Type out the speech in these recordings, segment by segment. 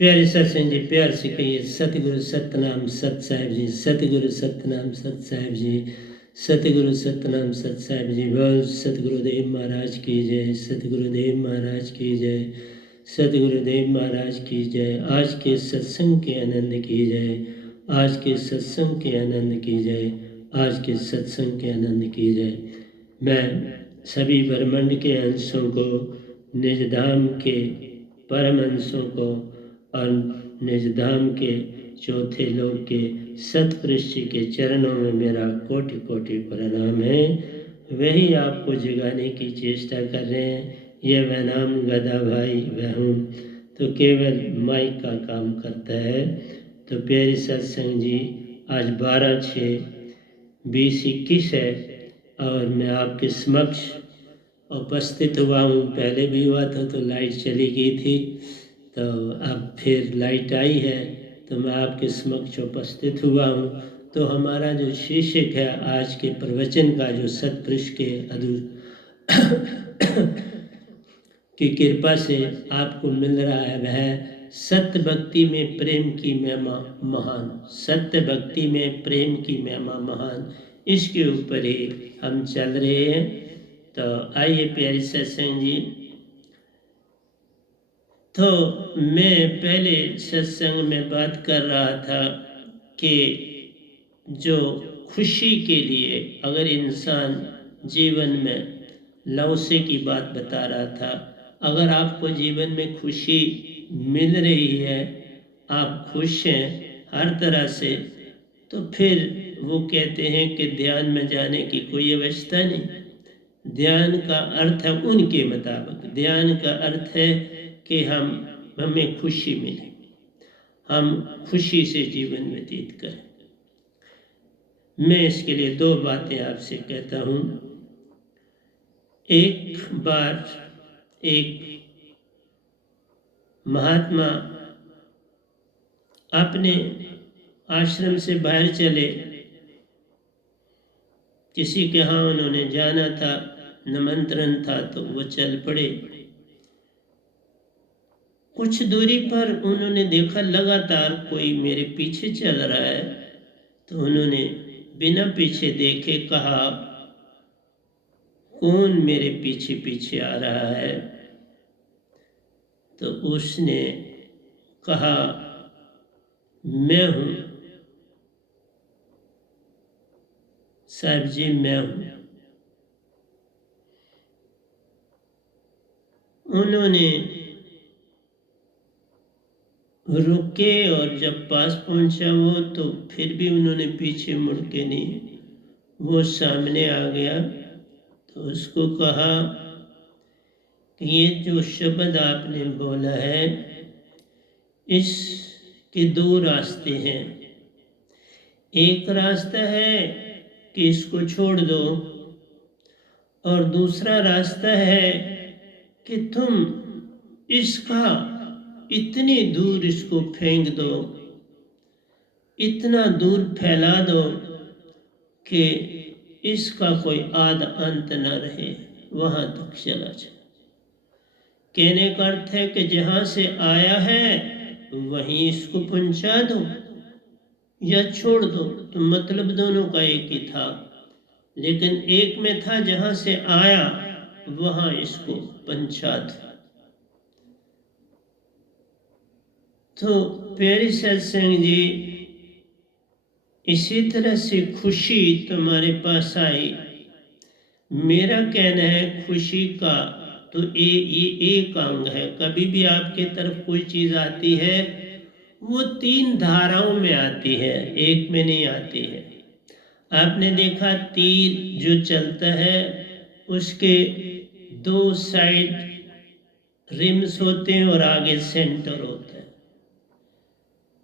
प्यारे सत्संग जी, प्यार से कहिए सतगुरु सतनाम सत साहिब जी, सतगुरु सतनाम सत साहिब जी, सतगुरु सतनाम सत साहिब जी। बोल सतगुरुदेव महाराज की जय, सतगुरुदेव महाराज की जय, सतगुरुदेव महाराज की जय। आज के सत्संग के आनंद की जय, आज के सत्संग के आनंद की जय, आज के सत्संग के आनंद की जय। मैं सभी ब्रह्मांड के अंशों को, निज धाम के परम अंशों को और निज धाम के चौथे लोक के सतपुरुष जी के चरणों में मेरा कोटि कोटि प्रणाम है। वही आपको जगाने की चेष्टा कर रहे हैं। यह वह नाम गदा भाई वह हूँ, तो केवल माइक का काम करता है। तो प्यारे सत्संग जी, आज 12/6/2021 है और मैं आपके समक्ष उपस्थित हुआ हूँ। पहले भी हुआ था तो लाइट चली गई थी, तो अब फिर लाइट आई है तो मैं आपके समक्ष उपस्थित हुआ हूँ। तो हमारा जो शीर्षक है आज के प्रवचन का, जो सतपुरुष के की कृपा से आपको मिल रहा है, वह सत्य भक्ति में प्रेम की महिमा महान। सत्य भक्ति में प्रेम की महिमा महान, इसके ऊपर ही हम चल रहे हैं। तो आइए प्यारे सत्संग जी, तो मैं पहले सत्संग में बात कर रहा था कि जो खुशी के लिए अगर इंसान जीवन में लौसे की बात बता रहा था, अगर आपको जीवन में खुशी मिल रही है, आप खुश हैं हर तरह से, तो फिर वो कहते हैं कि ध्यान में जाने की कोई अवस्था नहीं। ध्यान का अर्थ है उनके मुताबिक, ध्यान का अर्थ है कि हमें खुशी मिले, हम खुशी से जीवन व्यतीत करें। मैं इसके लिए दो बातें आपसे कहता हूँ। एक बार एक महात्मा अपने आश्रम से बाहर चले, किसी के यहाँ उन्होंने जाना था, निमंत्रण था, तो वो चल पड़े। कुछ दूरी पर उन्होंने देखा लगातार कोई मेरे पीछे चल रहा है, तो उन्होंने बिना पीछे देखे कहा, कौन मेरे पीछे पीछे आ रहा है? तो उसने कहा, मैं हूँ साहब जी, मैं हूँ। उन्होंने रुके और जब पास पहुंचा वो, तो फिर भी उन्होंने पीछे मुड़ के नहीं, वो सामने आ गया। तो उसको कहा कि ये जो शब्द आपने बोला है, इसके दो रास्ते हैं। एक रास्ता है कि इसको छोड़ दो, और दूसरा रास्ता है कि तुम इसका इतनी दूर इसको फेंक दो, इतना दूर फैला दो कि इसका कोई आद अंत न रहे, वहां तक चला जाए। कहने का अर्थ है कि जहां से आया है वहीं इसको पहुंचा दो या छोड़ दो। तो मतलब दोनों का एक ही था, लेकिन एक में था जहां से आया वहां इसको पहुंचा दो। तो प्यारे सत्संग जी, इसी तरह से खुशी तुम्हारे पास आई। मेरा कहना है खुशी का तो ये एक अंग है। कभी भी आपके तरफ कोई चीज आती है, वो 3 धाराओं में आती है, एक में नहीं आती है। आपने देखा तीर जो चलता है उसके 2 साइड रिम्स होते हैं और आगे सेंटर होता है।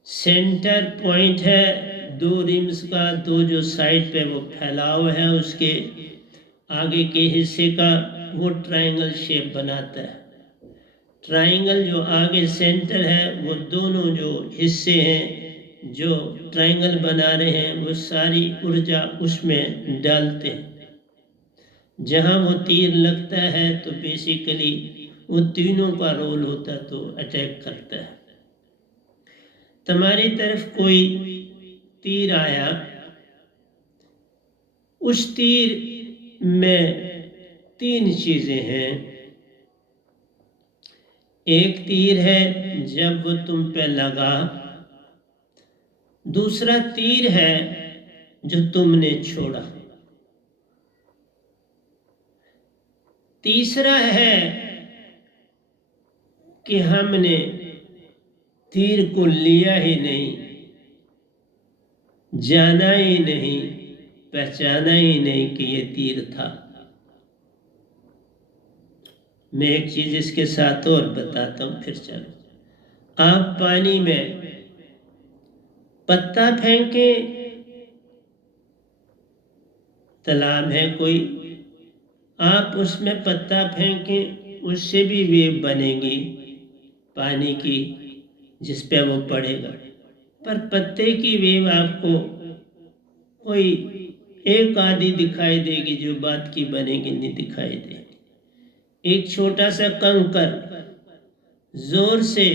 सेंटर पॉइंट है 2 रिम्स का, 2 जो साइड पे वो फैलाव है उसके आगे के हिस्से का, वो ट्रायंगल शेप बनाता है। ट्रायंगल जो आगे सेंटर है, वो दोनों जो हिस्से हैं जो ट्रायंगल बना रहे हैं, वो सारी ऊर्जा उसमें डालते हैं। जहाँ वो तीर लगता है तो बेसिकली वो तीनों का रोल होता है, तो अटैक करता है। तुम्हारी तरफ कोई तीर आया, उस तीर में 3 चीजें हैं। एक तीर है जब वो तुम पे लगा, दूसरा तीर है जो तुमने छोड़ा, तीसरा है कि हमने तीर को लिया ही नहीं, जाना ही नहीं, पहचाना ही नहीं कि ये तीर था। मैं एक चीज इसके साथ और बताता हूं, फिर चलो। आप पानी में पत्ता फेंके, तालाब है कोई, आप उसमें पत्ता फेंकें, उससे भी वेव बनेगी पानी की जिस पे वो पड़ेगा, पर पत्ते की वेव आपको कोई एक आधी दिखाई देगी, जो बात की बनेगी नहीं दिखाई देगी। एक छोटा सा कंकर जोर से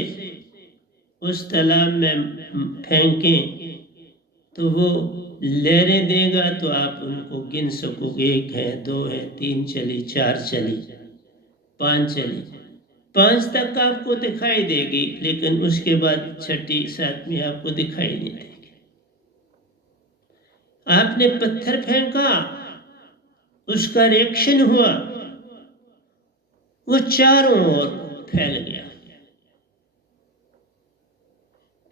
उस तालाब में फेंकें तो वो लहरें देगा, तो आप उनको गिन सकोगे, 1 है, 2 है, 3 चली, 4 चली, 5 चली, 5 तक आपको दिखाई देगी, लेकिन उसके बाद 6ठी 7वीं आपको दिखाई नहीं देगी। आपने पत्थर फेंका, उसका रिएक्शन हुआ, वो चारों ओर फैल गया,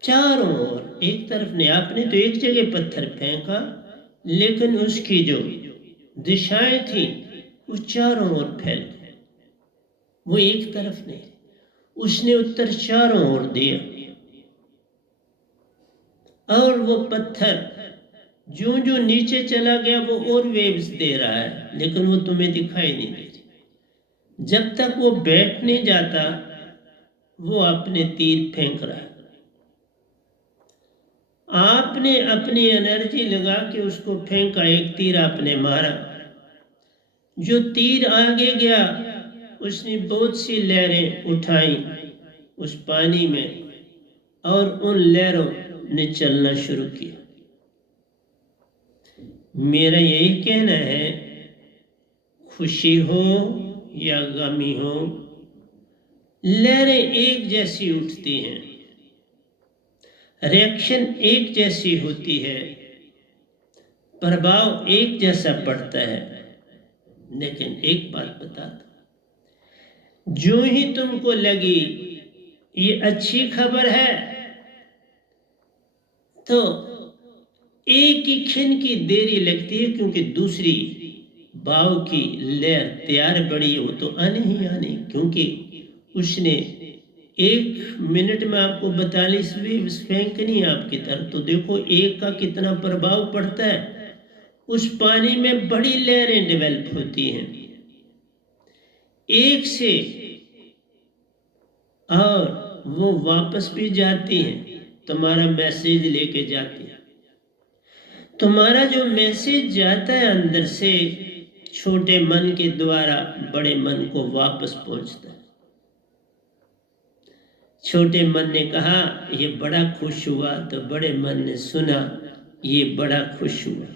चारों ओर, एक तरफ नहीं। आपने तो एक जगह पत्थर फेंका, लेकिन उसकी जो दिशाएं थी वो चारों ओर फैल गई, वो एक तरफ नहीं, उसने उत्तर चारों ओर दिया। और वो पत्थर जो जो नीचे चला गया वो और वेव्स दे रहा है, लेकिन वो तुम्हें दिखाई नहीं दे रही। जब तक वो बैठ नहीं जाता वो अपने तीर फेंक रहा है। आपने अपनी एनर्जी लगा के उसको फेंका, एक तीर आपने मारा, जो तीर आगे गया उसने बहुत सी लहरें उठाई उस पानी में, और उन लहरों ने चलना शुरू किया। मेरा यही कहना है, खुशी हो या गमी हो, लहरें एक जैसी उठती हैं, रिएक्शन एक जैसी होती है, प्रभाव एक जैसा पड़ता है। लेकिन एक बात बता दो, जो ही तुमको लगी ये अच्छी खबर है, तो एक ही क्षण की देरी लगती है, क्योंकि दूसरी भाव की लहर तैयार बड़ी हो तो आने ही आने, क्योंकि उसने 1 मिनट में आपको 42 वेव्स फेंकनी है आपकी तरफ, तो देखो एक का कितना प्रभाव पड़ता है। उस पानी में बड़ी लहरें डेवलप होती हैं एक से, और वो वापस भी जाती हैं, तुम्हारा मैसेज लेके जाती है। तुम्हारा जो मैसेज जाता है अंदर से छोटे मन के द्वारा बड़े मन को वापस पहुंचता है। छोटे मन ने कहा ये बड़ा खुश हुआ, तो बड़े मन ने सुना ये बड़ा खुश हुआ।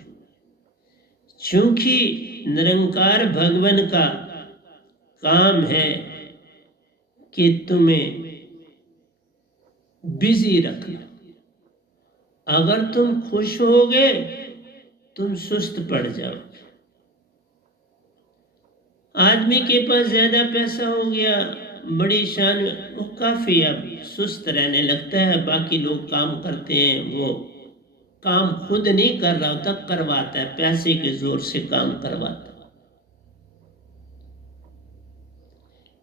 चूंकि निरंकार भगवान का काम है कि तुम्हें बिजी रखना। अगर तुम खुश होगे तुम सुस्त पड़ जाओगे। आदमी के पास ज्यादा पैसा हो गया, बड़ी शान, वो काफी अब सुस्त रहने लगता है, बाकी लोग काम करते हैं, वो काम खुद नहीं कर रहा होता, करवाता है, पैसे के जोर से काम करवाता है।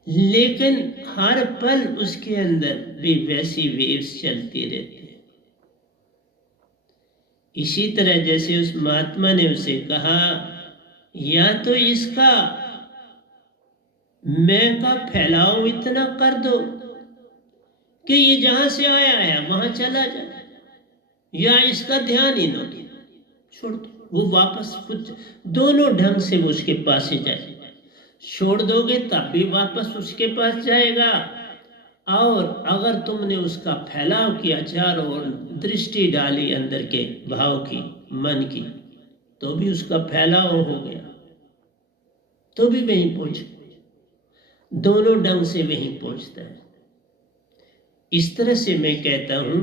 लेकिन हर पल उसके अंदर भी वैसी वेव्स चलती रहती है। इसी तरह जैसे उस महात्मा ने उसे कहा, या तो इसका मैं का फैलाव इतना कर दो कि ये जहां से आया है वहां चला जाए, या इसका ध्यान ही न दो, छोड़ दो, वो वापस खुद, दोनों ढंग से वो उसके पास ही जाए। छोड़ दोगे तब भी वापस उसके पास जाएगा, और अगर तुमने उसका फैलाव किया चारों ओर, दृष्टि डाली अंदर के भाव की, मन की, तो भी उसका फैलाव हो गया, तो भी वहीं पहुंच, दोनों ढंग से वहीं पहुंचता है। इस तरह से मैं कहता हूं,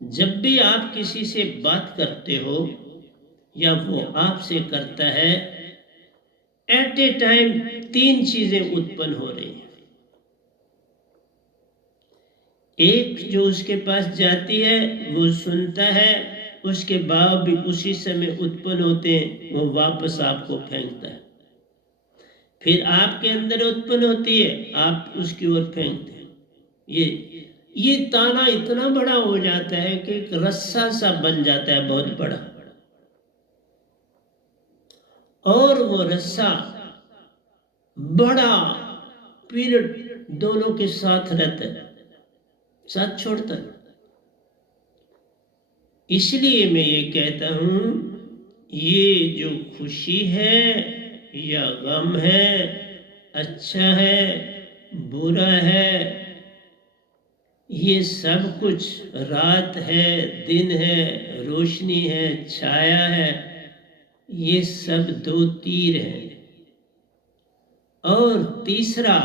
जब भी आप किसी से बात करते हो या वो आपसे करता है, एट ए टाइम 3 चीजें उत्पन्न हो रही हैं। एक, जो उसके पास जाती है वो सुनता है, उसके भाव भी उसी समय उत्पन्न होते हैं, वो वापस आपको फेंकता है। फिर आपके अंदर उत्पन्न होती है, आप उसकी ओर फेंकते हैं। ये ताना इतना बड़ा हो जाता है कि एक रस्सा सा बन जाता है, बहुत बड़ा, और वो रस्सा बड़ा पीरियड दोनों के साथ रहता है, साथ छोड़ता है। इसलिए मैं ये कहता हूं, ये जो खुशी है या गम है, अच्छा है बुरा है, ये सब कुछ, रात है दिन है, रोशनी है छाया है, ये सब 2 तीर हैं। और तीसरा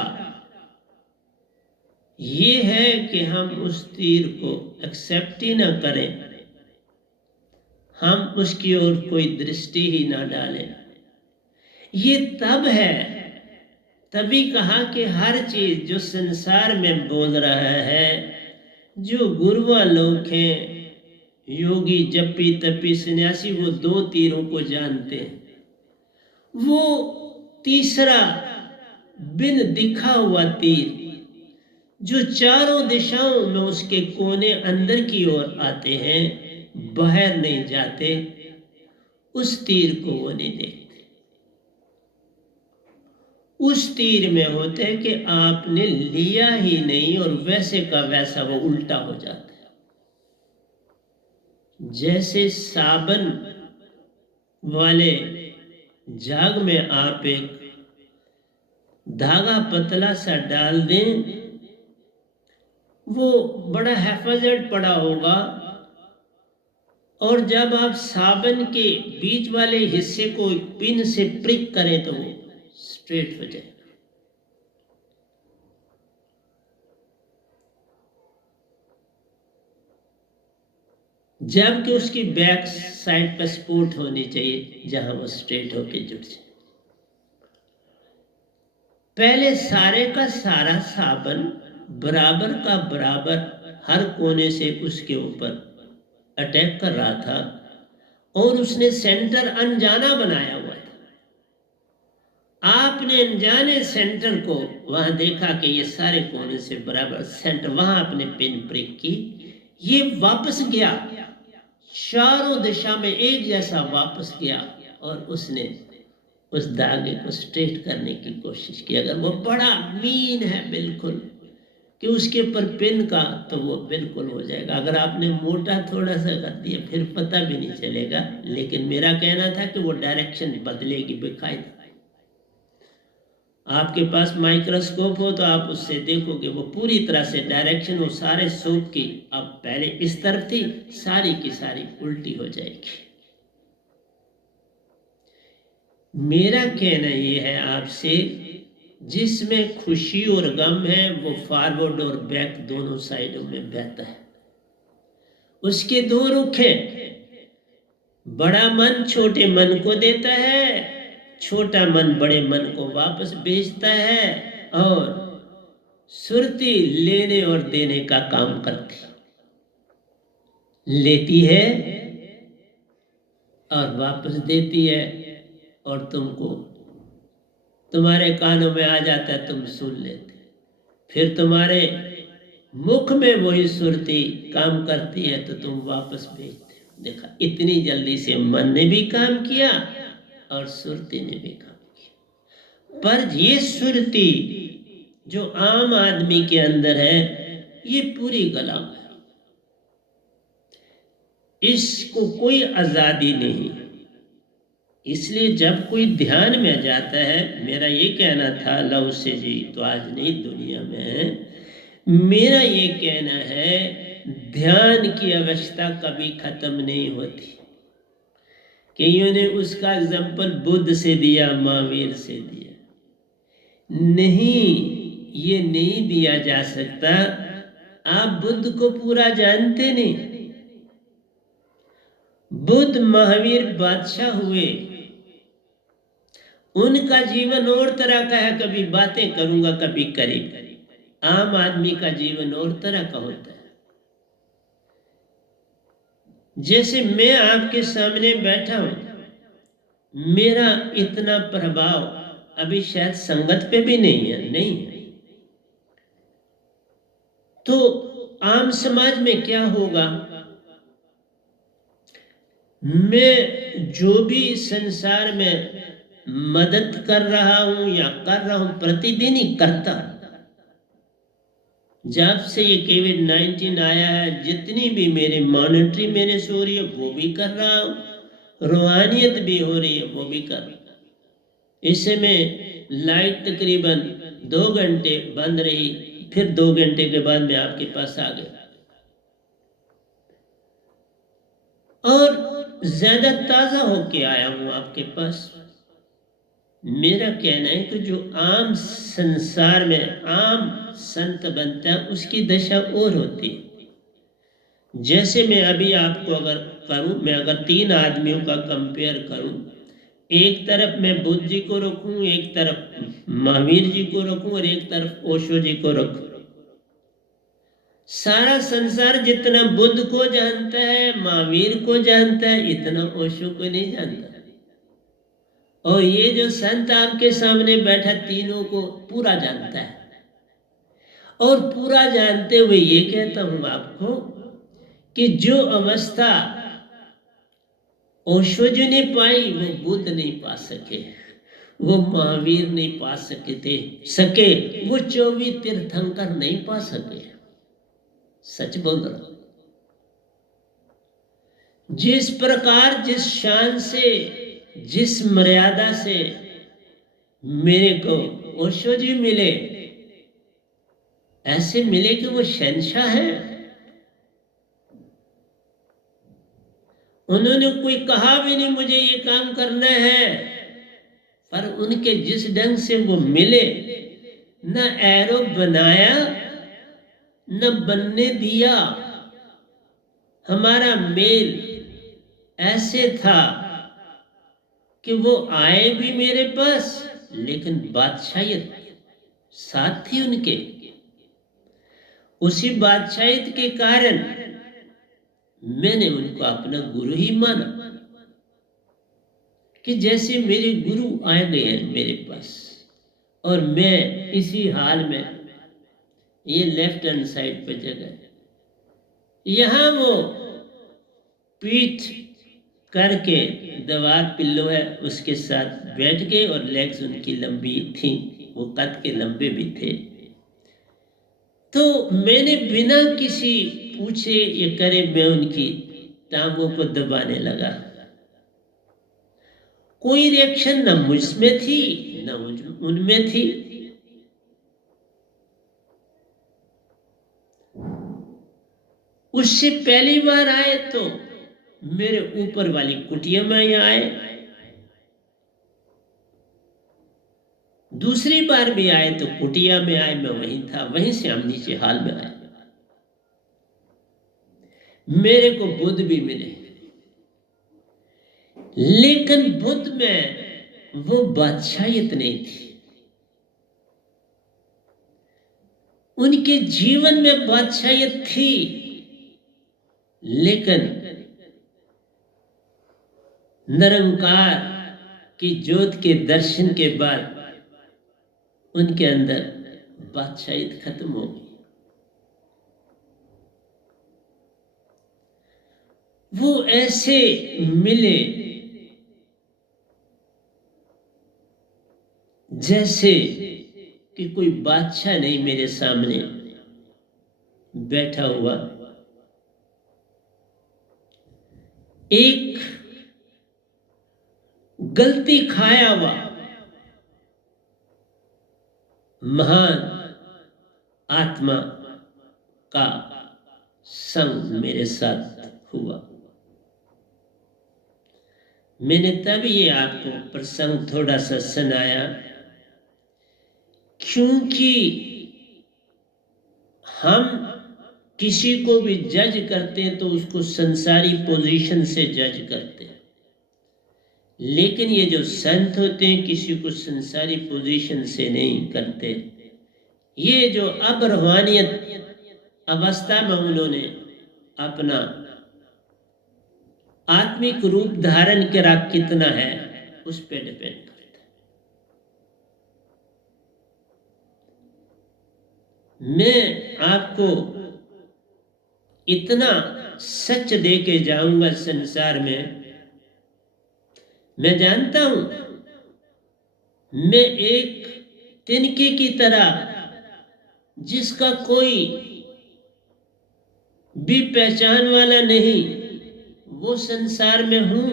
ये है कि हम उस तीर को एक्सेप्ट ही ना करें, हम उसकी ओर कोई दृष्टि ही ना डालें। ये तब है, तभी कहा कि हर चीज जो संसार में बोल रहा है, जो गुरुआ लोग हैं, योगी जपी तपी सन्यासी, वो 2 तीरों को जानते हैं। वो तीसरा बिन दिखा हुआ तीर, जो चारों दिशाओं में उसके कोने अंदर की ओर आते हैं, बाहर नहीं जाते, उस तीर को वो नहीं देखते। उस तीर में होते हैं कि आपने लिया ही नहीं और वैसे का वैसा वो उल्टा हो जाता है। जैसे साबन वाले जाग में आप एक धागा पतला सा डाल दें, वो बड़ा हेफाजत पड़ा होगा, और जब आप साबन के बीच वाले हिस्से को पिन से प्रिक करें तो वो स्ट्रेट हो जाएगा। जबकि उसकी बैक साइड पर सपोर्ट होनी चाहिए, जहां वो स्ट्रेट होके जुड़ जाए। पहले सारे का सारा साबन बराबर का बराबर हर कोने से उसके ऊपर अटैक कर रहा था, और उसने सेंटर अनजाना बनाया हुआ था। आपने अनजाने सेंटर को वहां देखा कि ये सारे कोने से बराबर सेंटर, वहां आपने पिन प्रिक की, ये वापस गया, चारों दिशा में एक जैसा वापस गया, और उसने उस धागे को स्ट्रेट करने की कोशिश की। अगर वो बड़ा मीन है बिल्कुल कि उसके ऊपर पिन का, तो वो बिल्कुल हो जाएगा। अगर आपने मोटा थोड़ा सा कर दिया फिर पता भी नहीं चलेगा। लेकिन मेरा कहना था कि वो डायरेक्शन बदलेगी बेकायदा। आपके पास माइक्रोस्कोप हो तो आप उससे देखोगे, वो पूरी तरह से डायरेक्शन, वो सारे सोप की अब पहले इस तरफ थी, सारी की सारी उल्टी हो जाएगी। मेरा कहना ये है आपसे, जिसमें खुशी और गम है वो फॉरवर्ड और बैक दोनों साइडों में बहता है। उसके 2 रुख हैं। बड़ा मन छोटे मन को देता है, छोटा मन बड़े मन को वापस भेजता है, और सुरती लेने और देने का काम करती, लेती है और वापस देती है, और तुमको तुम्हारे कानों में आ जाता है, तुम सुन लेते, फिर तुम्हारे मुख में वही सुरती काम करती है तो तुम वापस भेजते हो। देखा, इतनी जल्दी से मन ने भी काम किया और सुरती ने भी काम किया। पर ये सुरती जो आम आदमी के अंदर है, ये पूरी गुलाम है, इसको कोई आजादी नहीं। इसलिए जब कोई ध्यान में जाता है, मेरा ये कहना था लव से जी तो आज नहीं दुनिया में, मेरा ये कहना है, ध्यान की अवस्था कभी खत्म नहीं होती। कईयों ने उसका एग्जाम्पल बुद्ध से दिया, महावीर से दिया। नहीं, ये नहीं दिया जा सकता। आप बुद्ध को पूरा जानते नहीं। बुद्ध महावीर बादशाह हुए, उनका जीवन और तरह का है। कभी बातें करूंगा, कभी करीब। आम आदमी का जीवन और तरह का होता है। जैसे मैं आपके सामने बैठा हूं, मेरा इतना प्रभाव अभी शायद संगत पे भी नहीं है, नहीं है। तो आम समाज में क्या होगा? मैं जो भी संसार में मदद कर रहा हूं या कर रहा हूं, प्रतिदिन ही करता। जब से ये कोविड-19 आया है, जितनी भी मेरे मॉनिटरी मेरे से हो रही है वो भी कर रहा हूं, रूहानियत भी हो रही है वो भी कर रहा हूं। इस समय लाइट तकरीबन 2 घंटे बंद रही, फिर 2 घंटे के बाद मैं आपके पास आ गया और ज्यादा ताजा होके आया हूं आपके पास। मेरा कहना है कि जो आम संसार में आम संत बनता है, उसकी दशा और होती है। जैसे मैं अभी आपको अगर करूं, मैं अगर 3 आदमियों का कंपेयर करूं, एक तरफ मैं बुद्ध जी को रखूं, एक तरफ महावीर जी को रखूं और एक तरफ ओशो जी को रखूं, सारा संसार जितना बुद्ध को जानता है, महावीर को जानता है, इतना ओशो को नहीं जानता। और ये जो संत आपके सामने बैठा, तीनों को पूरा जानता है। और पूरा जानते हुए ये कहता हूं आपको कि जो अवस्था ओशो जी ने पाई वो बुद्ध नहीं पा सके, वो महावीर नहीं पा सके, वो 24 तीर्थंकर नहीं पा सके। सच बोल रहा हूं। जिस प्रकार, जिस शान से, जिस मर्यादा से मेरे को ओशो जी मिले, ऐसे मिले कि वो शहंशाह है। उन्होंने कोई कहा भी नहीं मुझे ये काम करना है, पर उनके जिस ढंग से वो मिले, न एरो बनाया न बनने दिया। हमारा मेल ऐसे था कि वो आए भी मेरे पास, लेकिन बादशाहियत साथ थी उनके। उसी बादशाहियत के कारण मैंने उनको अपना गुरु ही माना, कि जैसे मेरे गुरु आए गए हैं मेरे पास और मैं इसी हाल में, ये लेफ्ट हैंड साइड पर जगह, यहां वो पीठ करके दीवार पिल्लो है उसके साथ बैठ के, और लेग्स उनकी लंबी थी, वो कद के लंबे भी थे। तो मैंने बिना किसी पूछे ये करे मैं उनकी टांगों को दबाने लगा। कोई रिएक्शन न मुझमें थी न उनमें थी। उससे पहली बार आए तो मेरे ऊपर वाली कुटिया में आए, दूसरी बार भी आए तो कुटिया में आए, मैं वहीं था, वहीं से हम नीचे हाल में आए। मेरे को बुद्ध भी मिले, लेकिन बुद्ध में वो बादशाहियत नहीं थी। उनके जीवन में बादशाहियत थी, लेकिन निरंकार की ज्योत के दर्शन के बाद उनके अंदर बादशाहियत खत्म हो गई। वो ऐसे मिले जैसे कि कोई बादशाह नहीं मेरे सामने बैठा हुआ, एक गलती खाया हुआ महान आत्मा का संग मेरे साथ हुआ। मैंने तब ये आपको प्रसंग थोड़ा सा सुनाया क्योंकि हम किसी को भी जज करते हैं तो उसको संसारी पोजीशन से जज करते हैं, लेकिन ये जो संत होते हैं किसी को संसारी पोजीशन से नहीं करते। ये जो अब रूहानियत अवस्था में उन्होंने अपना आत्मिक रूप धारण करा कितना है उस पर डिपेंड करता है। मैं आपको इतना सच दे के जाऊंगा संसार में, मैं जानता हूं मैं एक तिनके की तरह जिसका कोई भी पहचान वाला नहीं वो संसार में हूं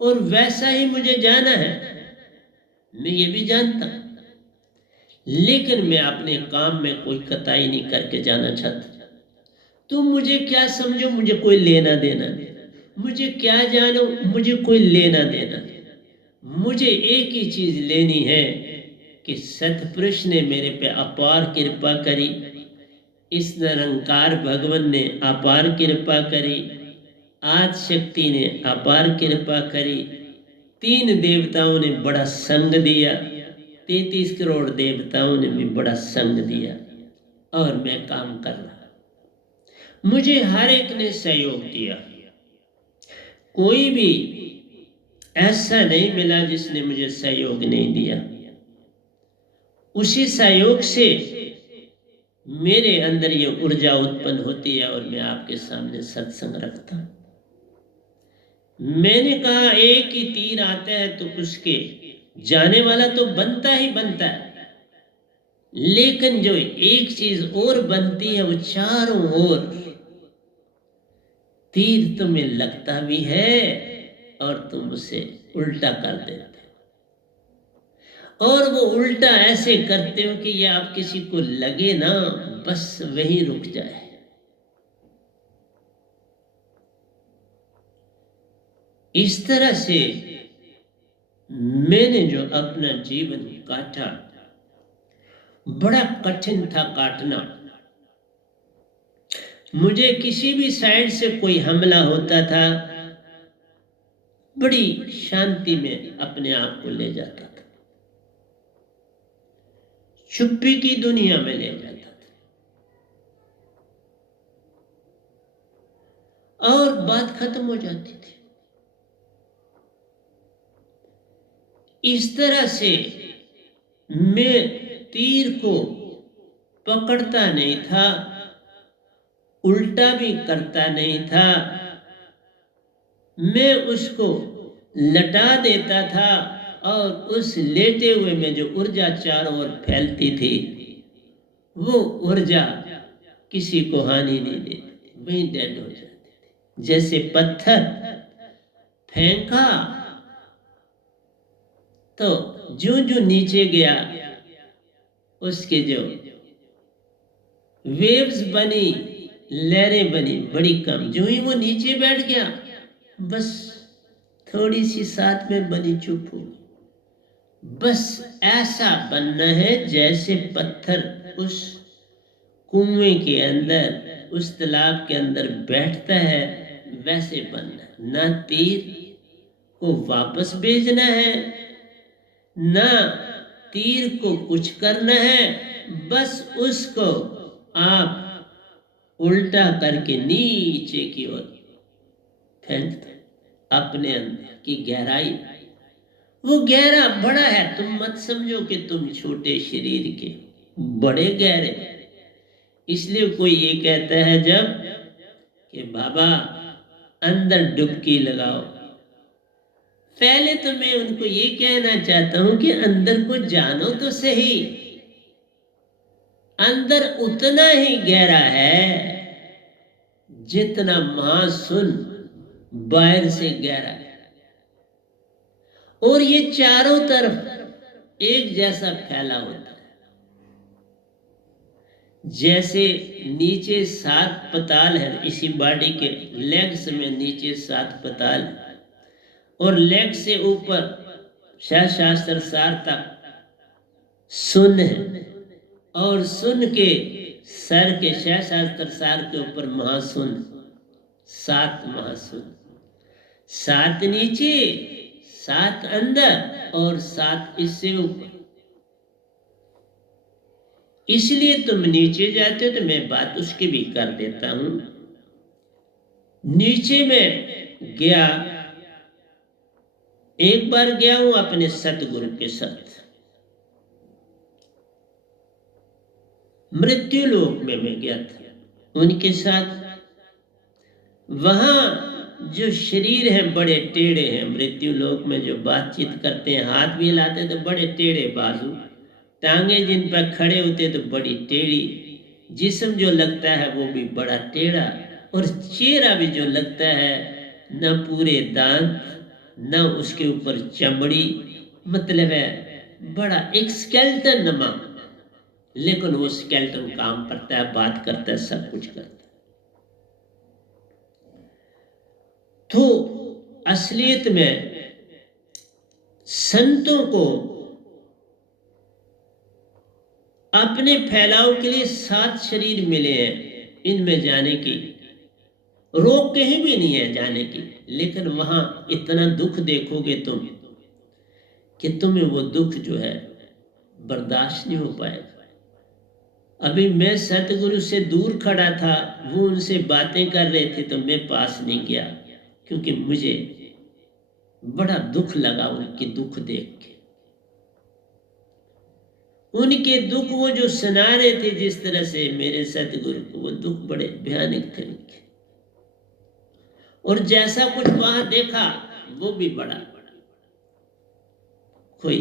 और वैसा ही मुझे जाना है, मैं ये भी जानता, लेकिन मैं अपने काम में कोई कताई नहीं करके जाना चाहता। तुम मुझे क्या समझो, मुझे कोई लेना देना नहीं, मुझे क्या जानो, मुझे कोई लेना देना नहीं। मुझे एक ही चीज लेनी है कि सतपुरुष ने मेरे पे अपार कृपा करी, इस निरंकार भगवान ने अपार कृपा करी, आदि शक्ति ने अपार कृपा करी, तीन देवताओं ने बड़ा संग दिया, 33 करोड़ देवताओं ने भी बड़ा संग दिया और मैं काम कर रहा। मुझे हर एक ने सहयोग दिया, कोई भी ऐसा नहीं मिला जिसने मुझे सहयोग नहीं दिया। उसी सहयोग से मेरे अंदर ये ऊर्जा उत्पन्न होती है और मैं आपके सामने सत्संग रखता हूं। मैंने कहा एक ही तीर आता है तो उसके जाने वाला तो बनता ही बनता है, लेकिन जो एक चीज और बनती है वो चारों ओर तीर तुम्हें लगता भी है और तुम उसे उल्टा कर देते हो, और वो उल्टा ऐसे करते हो कि ये आप किसी को लगे ना बस वही रुक जाए। इस तरह से मैंने जो अपना जीवन काटा बड़ा कठिन था काटना। मुझे किसी भी साइड से कोई हमला होता था बड़ी शांति में अपने आप को ले जाता था, चुप्पी की दुनिया में ले जाता था और बात खत्म हो जाती थी। इस तरह से मैं तीर को पकड़ता नहीं था, उल्टा भी करता नहीं था, मैं उसको लटा देता था और उस लेटे हुए में जो ऊर्जा चारों ओर फैलती थी वो ऊर्जा किसी को हानि नहीं देती, वहीं डेड हो जाती थी। जैसे पत्थर फेंका तो जो जो नीचे गया उसके जो वेव्स बनी, लहरें बनी बड़ी कम, जो ही वो नीचे बैठ गया बस थोड़ी सी साथ में बनी, चुप हो। बस ऐसा बनना है जैसे पत्थर उस कुएं के अंदर उस तालाब के अंदर बैठता है वैसे बनना, ना तीर को वापस भेजना है ना तीर को कुछ करना है, बस उसको आप उल्टा करके नीचे की ओर फेंक दो। अपने अंदर की गहराई, वो गहरा बड़ा है, तुम मत समझो कि तुम छोटे शरीर के, बड़े गहरे। इसलिए कोई ये कहता है जब कि बाबा अंदर डुबकी लगाओ, पहले तो मैं उनको ये कहना चाहता हूं कि अंदर को जानो तो सही, अंदर उतना ही गहरा है जितना महाशून बाहर से गहरा है, और ये चारों तरफ एक जैसा फैला होता है। जैसे नीचे 7 पताल है, इसी बॉडी के लेग्स में नीचे 7 पताल और लेग से ऊपर सहस्रार सार तक सुन है और सुन के सर के सहस्रार सार के ऊपर महासुन, 7 महासुन, 7 नीचे 7 अंदर और 7 इससे ऊपर। इसलिए तुम नीचे जाते हो तो मैं बात उसकी भी कर देता हूं। नीचे में गया, एक बार गया हूं अपने सतगुरु के साथ, मृत्यु लोक में मैं गया था उनके साथ। वहां जो शरीर है बड़े टेढ़े हैं, मृत्यु लोक में जो बातचीत करते हैं, हाथ भी हिलाते तो बड़े टेढ़े बाजू, टांगे जिन पर खड़े होते तो बड़ी टेढ़ी, जिस्म जो लगता है वो भी बड़ा टेढ़ा और चेहरा भी जो लगता है न पूरे दांत न उसके ऊपर चमड़ी, मतलब है बड़ा एक स्केल्टन नमा, लेकिन वो स्केल्टन काम करता है, बात करता है, सब कुछ करता है। तो असलियत में संतों को अपने फैलाव के लिए 7 शरीर मिले हैं, इनमें जाने की रोक कहीं भी नहीं है जाने की, लेकिन वहां इतना दुख देखोगे तुम कि तुम्हें वो दुख जो है बर्दाश्त नहीं हो पाएगा। अभी मैं सतगुरु से दूर खड़ा था, वो उनसे बातें कर रहे थे तो मैं पास नहीं गया, क्योंकि मुझे बड़ा दुख लगा उनके दुख देख के। उनके दुख वो जो सुना रहे थे जिस तरह से मेरे सतगुरु को, वो दुख बड़े भयानक थे उनके, और जैसा कुछ वहां देखा वो भी बड़ा कोई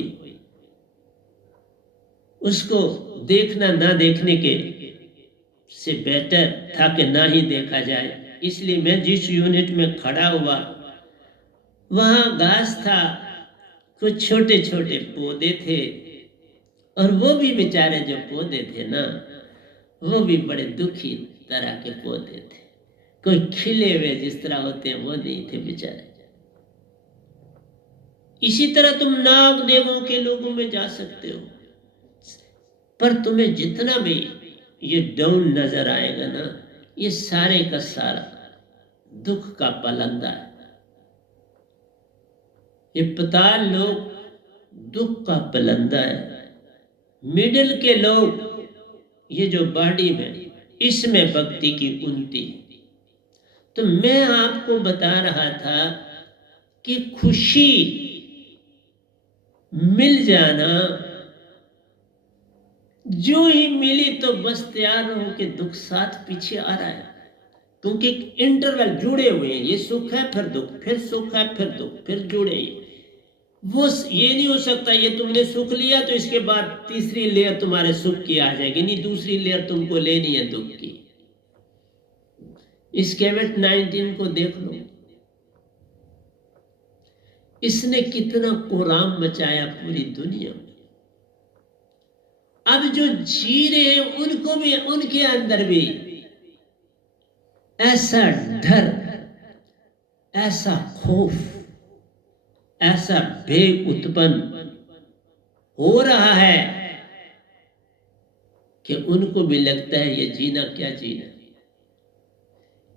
उसको देखना ना देखने के से बेटर था कि ना ही देखा जाए। इसलिए मैं जिस यूनिट में खड़ा हुआ वहां घास था, कुछ छोटे छोटे पौधे थे, और वो भी बेचारे जो पौधे थे ना, वो भी बड़े दुखी तरह के पौधे थे, कोई खिले हुए जिस तरह होते हैं वो नहीं थे बेचारे। इसी तरह तुम नाग देवों के लोगों में जा सकते हो, पर तुम्हें जितना भी ये डाउन नजर आएगा ना, ये सारे का सारा दुख का पलंदा है। ये पताल लोग दुख का पलंदा है, मिडिल के लोग ये जो बॉडी में, इसमें भक्ति की उन्नति। तो मैं आपको बता रहा था कि खुशी मिल जाना, जो ही मिली तो बस तैयार रहो कि दुख साथ पीछे आ रहा है, क्योंकि इंटरवल जुड़े हुए हैं, ये सुख है फिर दुख, फिर सुख है फिर दुख, फिर जुड़े। वो ये नहीं हो सकता ये तुमने सुख लिया तो इसके बाद तीसरी लेयर तुम्हारे सुख की आ जाएगी, नहीं, दूसरी लेयर तुमको लेनी है दुख की। इस कोविड-19 को देख लो, इसने कितना कोराम मचाया पूरी दुनिया में। अब जो जी रहे हैं उनको भी, उनके अंदर भी ऐसा डर, ऐसा खौफ, ऐसा भय उत्पन्न हो रहा है कि उनको भी लगता है ये जीना क्या जीना,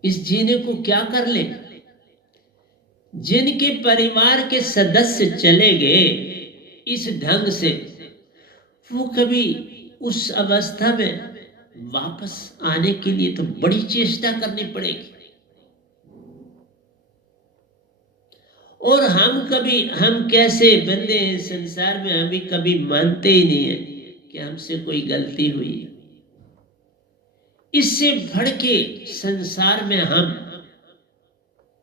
इस जीने को क्या कर ले। जिनके परिवार के सदस्य चले गए इस ढंग से, वो कभी उस अवस्था में वापस आने के लिए तो बड़ी चेष्टा करनी पड़ेगी। और हम कैसे बंदे हैं संसार में, हम भी कभी मानते ही नहीं है कि हमसे कोई गलती हुई। इससे बढ़ के संसार में हम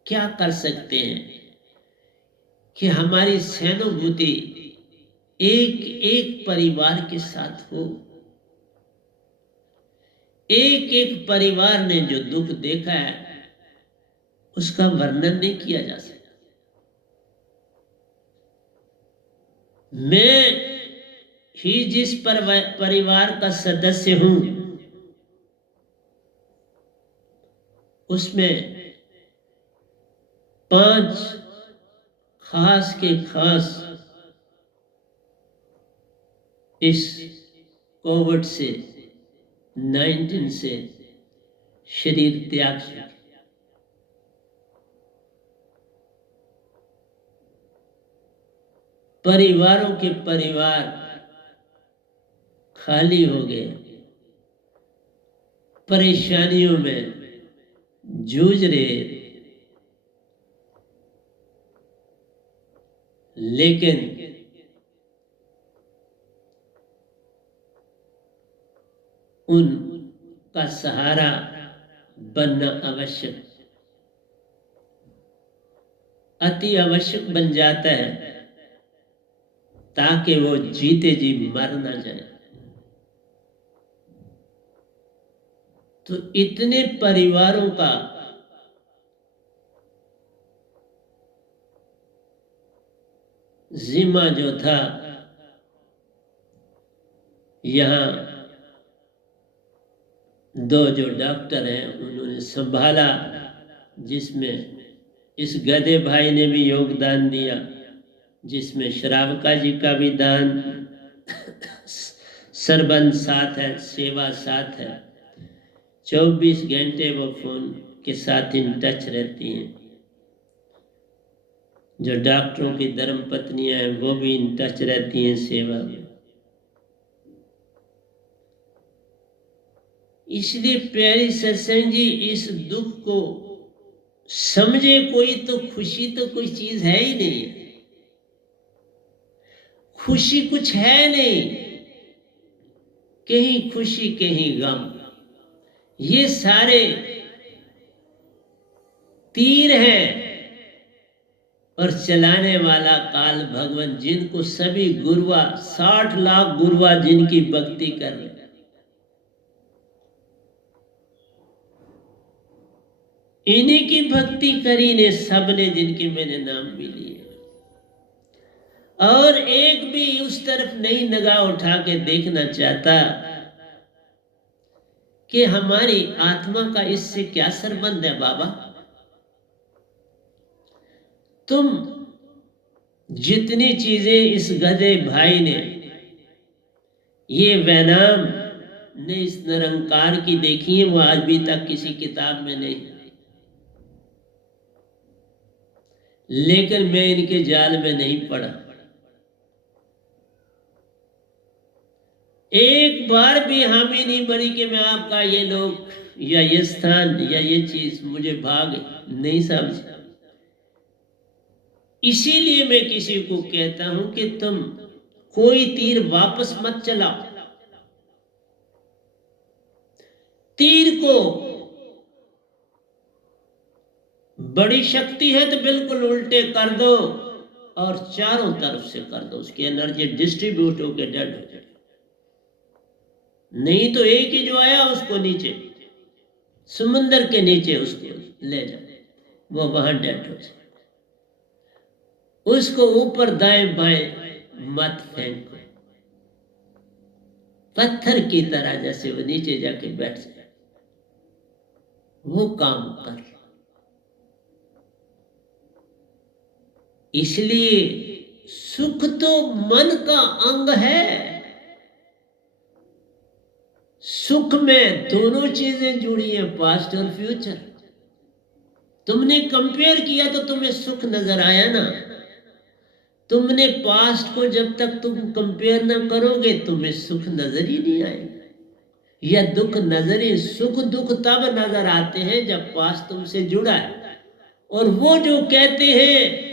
क्या कर सकते हैं कि हमारी सहानुभूति एक एक परिवार के साथ हो। एक एक परिवार ने जो दुख देखा है उसका वर्णन नहीं किया जा सकता। मैं ही जिस परिवार का सदस्य हूं, उसमें 5 खास के खास इस कोविड से 19 से शरीर त्याग चुके। परिवारों के परिवार खाली हो गए, परेशानियों में जूझ रहे, लेकिन उनका सहारा बनना आवश्यक, अति आवश्यक बन जाता है, ताकि वो जीते जी मर ना जाए। तो इतने परिवारों का जिम्मा जो था, यहाँ 2 जो डॉक्टर हैं उन्होंने संभाला, जिसमें इस गधे भाई ने भी योगदान दिया, जिसमें श्रावका जी का भी दान, सरबंद साथ है, सेवा साथ है, 24 घंटे वो फोन के साथ इन टच रहती हैं। जो डॉक्टरों की धर्म पत्नियां हैं वो भी इन टच रहती हैं सेवा में। इसलिए प्यारी सत्संग जी, इस दुख को समझे कोई तो खुशी तो कोई चीज है ही नहीं, खुशी कुछ है नहीं, कहीं खुशी कहीं गम। ये सारे तीर हैं और चलाने वाला काल भगवान, जिनको सभी गुरुआ 60 लाख गुरुआ जिनकी भक्ति कर रहे, इन्हीं की भक्ति करी ने सबने, जिनके मैंने नाम भी लिए, और एक भी उस तरफ नहीं निगाह उठा के देखना चाहता कि हमारी आत्मा का इससे क्या संबंध है। बाबा, तुम जितनी चीजें इस गधे भाई ने, ये वैनाम ने इस निरंकार की देखी है, वो आज भी तक किसी किताब में नहीं, लेकिन मैं इनके जाल में नहीं पड़ा। एक बार भी हामी नहीं भरी कि मैं आपका ये लोग या ये स्थान या ये चीज मुझे भाग नहीं समझ। इसीलिए मैं किसी को कहता हूं कि तुम कोई तीर वापस मत चलाओ, तीर को बड़ी शक्ति है तो बिल्कुल उल्टे कर दो और चारों तरफ से कर दो, उसकी एनर्जी डिस्ट्रीब्यूट होकर डेड हो जाए। नहीं तो एक ही जो आया उसको नीचे समुंदर के नीचे उसको ले जाए, वो वहां डेड हो जाए। उसको ऊपर दाएं बाएं मत फेंको, पत्थर की तरह जैसे वो नीचे जाके बैठ जाए, वो काम कर। इसलिए सुख तो मन का अंग है, सुख में दोनों चीजें जुड़ी हैं, पास्ट और फ्यूचर। तुमने कंपेयर किया तो तुम्हें सुख नजर आया ना, तुमने पास्ट को जब तक तुम कंपेयर ना करोगे तुम्हें सुख नजर ही नहीं आएगा, या दुख नजर ही। सुख दुख तब नजर आते हैं जब पास्ट तुमसे जुड़ा है। और वो जो कहते हैं,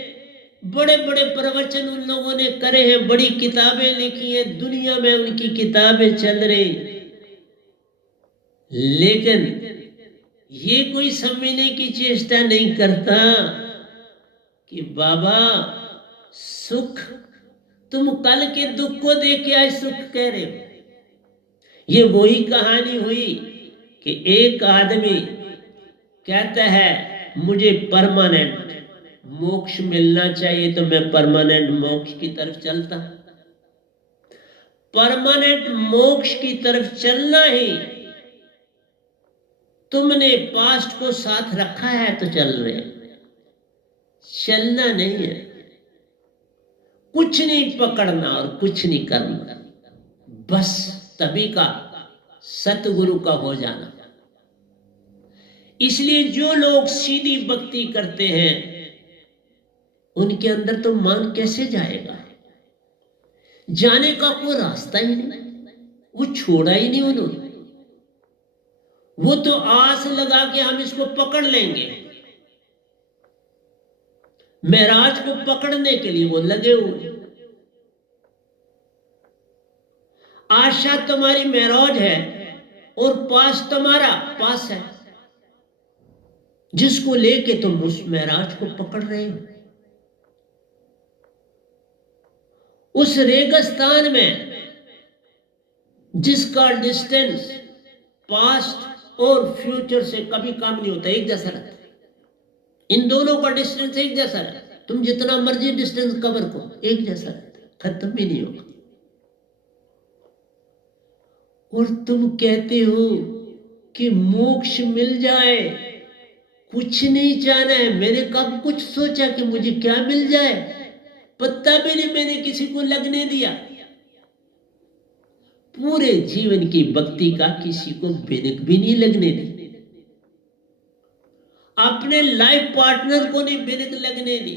बड़े बड़े प्रवचन उन लोगों ने करे हैं, बड़ी किताबें लिखी हैं, दुनिया में उनकी किताबें चल रही, लेकिन ये कोई समझने की चेष्टा नहीं करता कि बाबा सुख, तुम कल के दुख को देख के आज सुख कह रहे हो। ये वही कहानी हुई कि एक आदमी कहता है मुझे परमानेंट मोक्ष मिलना चाहिए, तो मैं परमानेंट मोक्ष की तरफ चलता। परमानेंट मोक्ष की तरफ चलना ही तुमने पास्ट को साथ रखा है तो चल रहे, चलना नहीं है। कुछ नहीं पकड़ना और कुछ नहीं करना, बस तभी का सतगुरु का हो जाना। इसलिए जो लोग सीधी भक्ति करते हैं उनके अंदर तो मान कैसे जाएगा? जाने का कोई रास्ता ही नहीं, वो छोड़ा ही नहीं उन्होंने। वो तो आस लगा के हम इसको पकड़ लेंगे, महराज को पकड़ने के लिए वो लगे हुए। आशा तुम्हारी महराज है और पास तुम्हारा पास है, जिसको लेके तुम उस महराज को पकड़ रहे हो। उस रेगिस्तान में जिसका डिस्टेंस पास्ट और फ्यूचर से कभी कम नहीं होता, एक जैसा रहता है। इन दोनों का डिस्टेंस एक जैसा रहता है। तुम जितना मर्जी डिस्टेंस कवर करो, एक जैसा रहता है, खत्म भी नहीं होगा। और तुम कहते हो कि मोक्ष मिल जाए, कुछ नहीं चाहना है। मैंने कब कुछ सोचा कि मुझे क्या मिल जाए, पत्ता भी नहीं मैंने किसी को लगने दिया। पूरे जीवन की भक्ति का किसी को बिनक भी नहीं लगने दी, अपने लाइफ पार्टनर को नहीं बिनक लगने दी,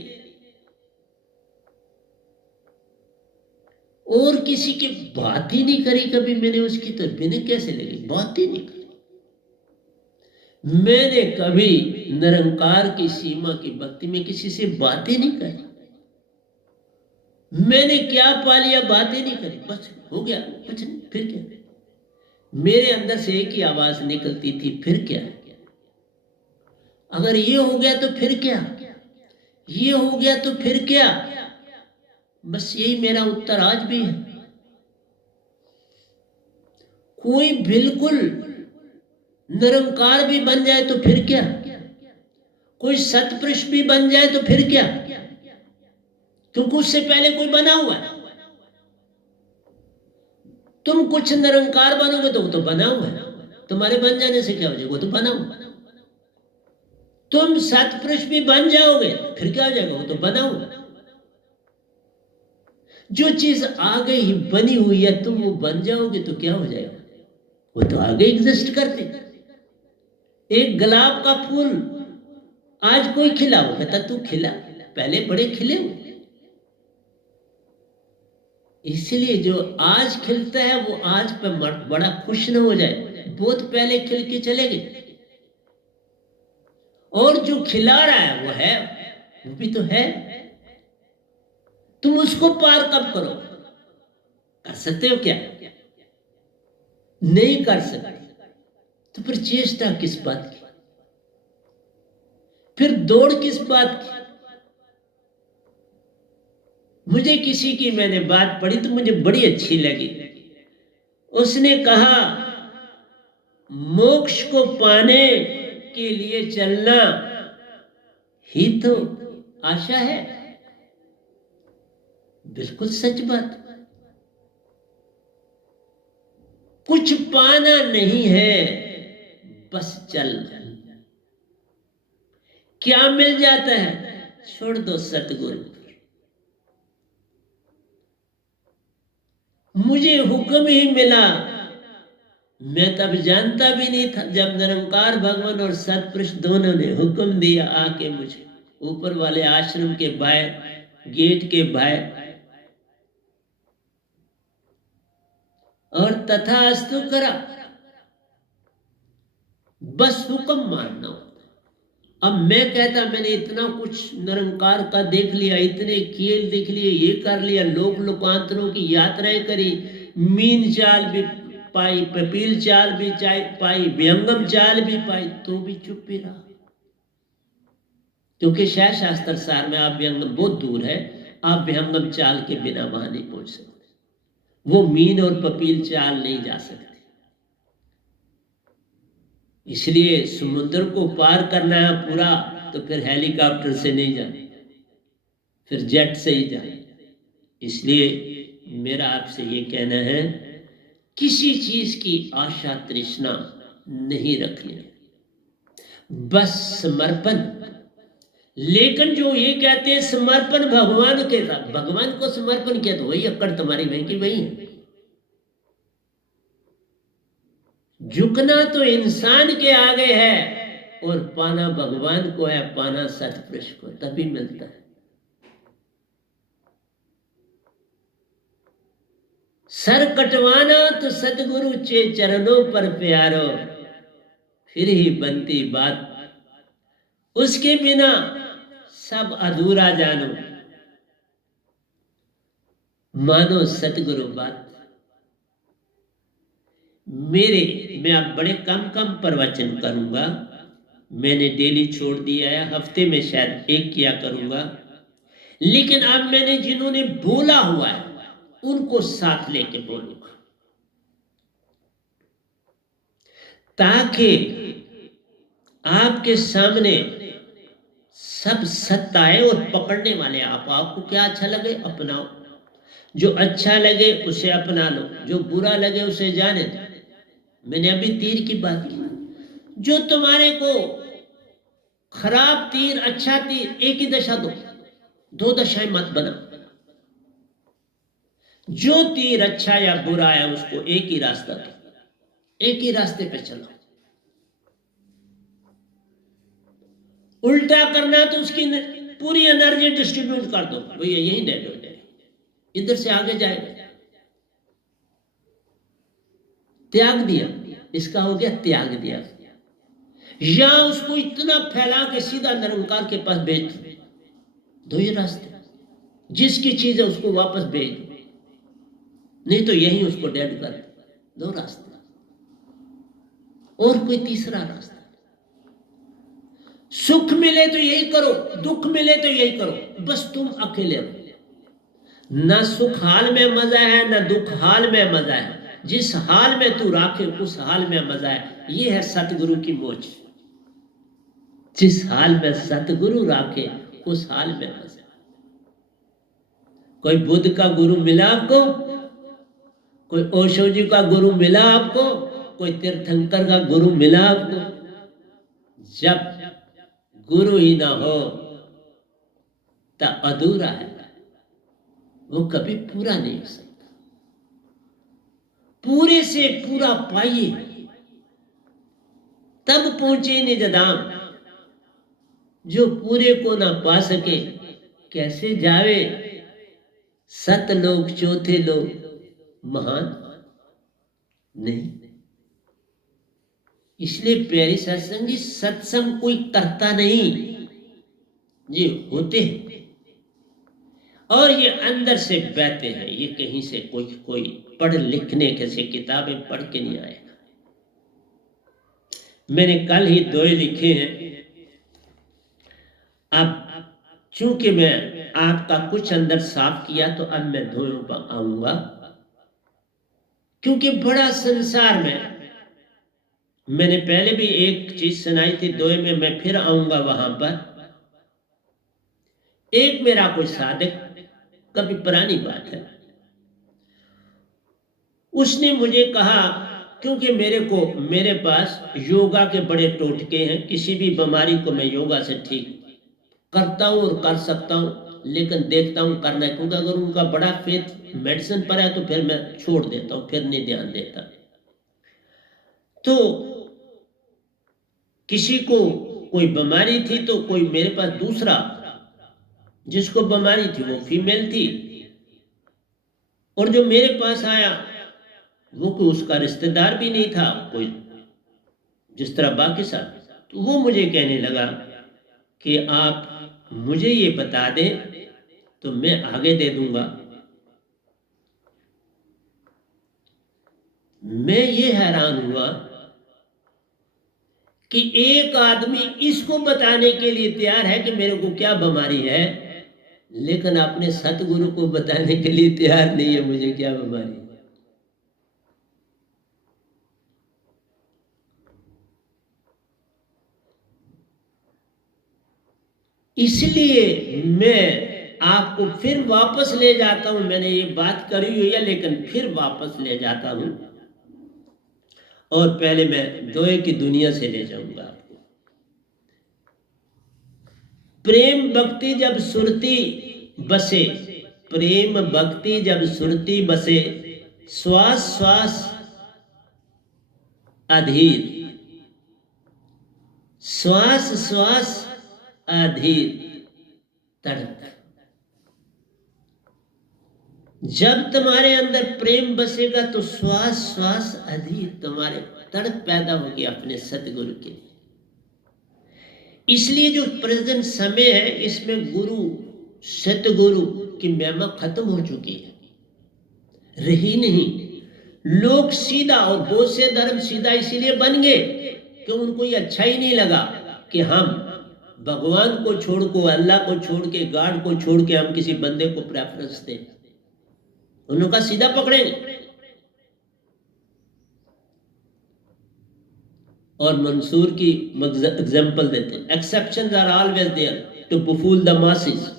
और किसी की बात ही नहीं करी कभी मैंने उसकी, तो बिनक कैसे लगी? बात ही नहीं करी। मैंने कभी निरंकार की सीमा की भक्ति में किसी से बात ही नहीं करी। मैंने क्या पा लिया, बातें नहीं करी, बस हो गया, कुछ नहीं। फिर क्या? मेरे अंदर से एक ही आवाज निकलती थी, फिर क्या? अगर ये हो गया तो फिर क्या, ये हो गया तो फिर क्या? बस यही मेरा उत्तर आज भी है। कोई बिल्कुल निरंकार भी बन जाए तो फिर क्या, कोई सतपुरुष भी बन जाए तो फिर क्या, क्योंकि उससे पहले कोई बना हुआ है। तुम कुछ निरंकार बनोगे तो वो तो बना हुआ है, तुम्हारे बन जाने से क्या हो जाएगा? वो तो बना हुआ। तुम सतपुरुष भी बन जाओगे फिर क्या हो जाएगा? वो तो बना हुआ। जो चीज आगे ही बनी हुई है, तुम वो बन जाओगे तो क्या हो जाएगा? वो तो आगे एग्जिस्ट करते। एक गुलाब का फूल आज कोई खिला हो, कहता तू खिला, पहले बड़े खिले हुए। इसलिए जो आज खिलता है वो आज पर बड़ा खुश न हो जाए, बहुत पहले खिल के चले गए। और जो खिला रहा है वो है, वो भी तो है। तुम उसको पार कब करो? कर सकते हो क्या? नहीं कर सकते। तो फिर चेष्टा किस बात की, फिर दौड़ किस बात की? मुझे किसी की मैंने बात पढ़ी तो मुझे बड़ी अच्छी लगी। उसने कहा मोक्ष को पाने के लिए चलना ही तो आशा है। बिल्कुल सच बात। कुछ पाना नहीं है, बस चलना। क्या मिल जाता है? छोड़ दो सतगुरु। मुझे हुक्म ही मिला, मैं तब जानता भी नहीं था, जब निरंकार भगवान और सतपुरुष दोनों ने हुक्म दिया आके मुझे ऊपर वाले आश्रम के बाहर, गेट के बाहर, और तथास्तु करा। बस हुक्म मानना होता। अब मैं कहता मैंने इतना कुछ निरंकार का देख लिया, इतने खेल देख लिए, ये कर लिया, लोक लोकांतरों की यात्राएं करी, मीन चाल भी पाई, पपील चाल भी पाई, व्यंगम चाल भी पाई, तो भी चुप ही रहा। क्योंकि शास्त्र सार में आप व्यंगम बहुत दूर है, आप व्यंगम चाल के बिना वहां नहीं पहुंच सकते। वो मीन और पपील चाल नहीं जा सकते। इसलिए समुद्र को पार करना है पूरा, तो फिर हेलीकॉप्टर से नहीं जाना, फिर जेट से ही जाना। इसलिए मेरा आपसे ये कहना है, किसी चीज की आशा तृष्णा नहीं रखनी। बस समर्पण। लेकिन जो ये कहते हैं समर्पण भगवान के साथ, भगवान को समर्पण किया तो वही अक्कड़ तुम्हारी वही की वही है। झुकना तो इंसान के आगे है और पाना भगवान को है, पाना सतपुरुष को, तभी मिलता है। सर कटवाना तो सदगुरु के चरणों पर प्यारो, फिर ही बनती बात, उसके बिना सब अधूरा जानो, मानो सतगुरु बात। मैं अब बड़े कम कम प्रवचन करूंगा, मैंने डेली छोड़ दिया है, हफ्ते में शायद एक किया करूंगा, लेकिन अब मैंने जिन्होंने बोला हुआ है उनको साथ लेके बोलूंगा, ताकि आपके सामने सब सत्य आए और पकड़ने वाले आपको क्या अच्छा लगे अपनाओ, जो अच्छा लगे उसे अपना लो, जो बुरा लगे उसे जाने दो। मैंने अभी तीर की बात की, जो तुम्हारे को खराब तीर अच्छा तीर, एक ही दशा दो, दो दशाएं मत बना। जो तीर अच्छा या बुरा है उसको एक ही रास्ता दो, एक ही रास्ते पे चलो। उल्टा करना तो उसकी पूरी एनर्जी डिस्ट्रीब्यूट कर दो, भैया यही डेड हो जाए, इधर से आगे जाएगा। त्याग दिया, इसका हो गया त्याग दिया। या उसको इतना फैला के सीधा निरंकार के पास भेज दो, ये रास्ते, जिसकी चीज है उसको वापस भेज दो, नहीं तो यही उसको डेड कर दो। रास्ते और कोई तीसरा रास्ता, सुख मिले तो यही करो, दुख मिले तो यही करो, बस तुम अकेले रहो। ना सुख हाल में मजा है ना दुख हाल में मजा है, जिस हाल में तू राखे उस हाल में मजा है। ये है सतगुरु की मोच, जिस हाल में सतगुरु राखे उस हाल में मजा। कोई बुद्ध का गुरु मिला आपको, कोई ओशो जी का गुरु मिला आपको, कोई तीर्थंकर का गुरु मिला आपको? जब गुरु ही ना हो तो अधूरा है, वो कभी पूरा नहीं हो सकता। पूरे से पूरा पाइए तब पहुंचे निज धाम। जो पूरे को ना पा सके कैसे जावे सतलोक चौथे लोग महान नहीं। इसलिए प्यारी सत्संग जी, सत्संग कोई करता नहीं, ये होते हैं और ये अंदर से बहते हैं। ये कहीं से कोई पढ़ लिखने कैसे किताबें पढ़ के नहीं आएगा। मैंने कल ही 2 लिखे हैं। अब चूंकि मैं आपका कुछ अंदर साफ किया तो अब मैं 2 पर आऊंगा, क्योंकि बड़ा संसार में मैंने पहले भी एक चीज सुनाई थी, 2 में मैं फिर आऊंगा वहां पर। एक मेरा कोई साधक, कभी पुरानी बात है, उसने मुझे कहा, क्योंकि मेरे पास योगा के बड़े टोटके हैं, किसी भी बीमारी को मैं योगा से ठीक करता हूं और कर सकता हूं, लेकिन देखता हूं करना, क्योंकि अगर उनका बड़ा फेथ मेडिसिन पर है तो फिर मैं छोड़ देता हूं, फिर नहीं ध्यान देता। तो किसी को कोई बीमारी थी तो कोई मेरे पास दूसरा जिसको बीमारी थी वो फीमेल थी, और जो मेरे पास आया वो कोई उसका रिश्तेदार भी नहीं था, कोई जिस तरह बाकी साथ। तो वो मुझे कहने लगा कि आप मुझे ये बता दें तो मैं आगे दे दूंगा। मैं ये हैरान हुआ कि एक आदमी इसको बताने के लिए तैयार है कि मेरे को क्या बीमारी है, लेकिन अपने सतगुरु को बताने के लिए तैयार नहीं है मुझे क्या बीमारी है। इसलिए मैं आपको फिर वापस ले जाता हूं। मैंने ये बात करी हुई है लेकिन फिर वापस ले जाता हूं, और पहले मैं 2 की दुनिया से ले जाऊंगा आपको। प्रेम भक्ति जब सुरती बसे, प्रेम भक्ति जब सुरती बसे, श्वास श्वास अधीर, श्वास श्वास अधीर तड़प। जब तुम्हारे अंदर प्रेम बसेगा तो श्वास श्वास अधीर, तुम्हारे तड़प पैदा होगी अपने सतगुरु के लिए। इसलिए जो प्रेजेंट समय है इसमें गुरु सतगुरु की महिमा खत्म हो चुकी है, रही नहीं। लोग सीधा, और बहुत से धर्म सीधा इसीलिए बन गए कि उनको ये अच्छा ही नहीं लगा कि हम भगवान को छोड़ को, अल्लाह को छोड़ के, गॉड को छोड़ के हम किसी बंदे को प्रेफरेंस दें। उन्होंने सीधा पकड़ेंगे। और मंसूर की एग्जाम्पल देते हैं, exceptions are always there to fool the masses.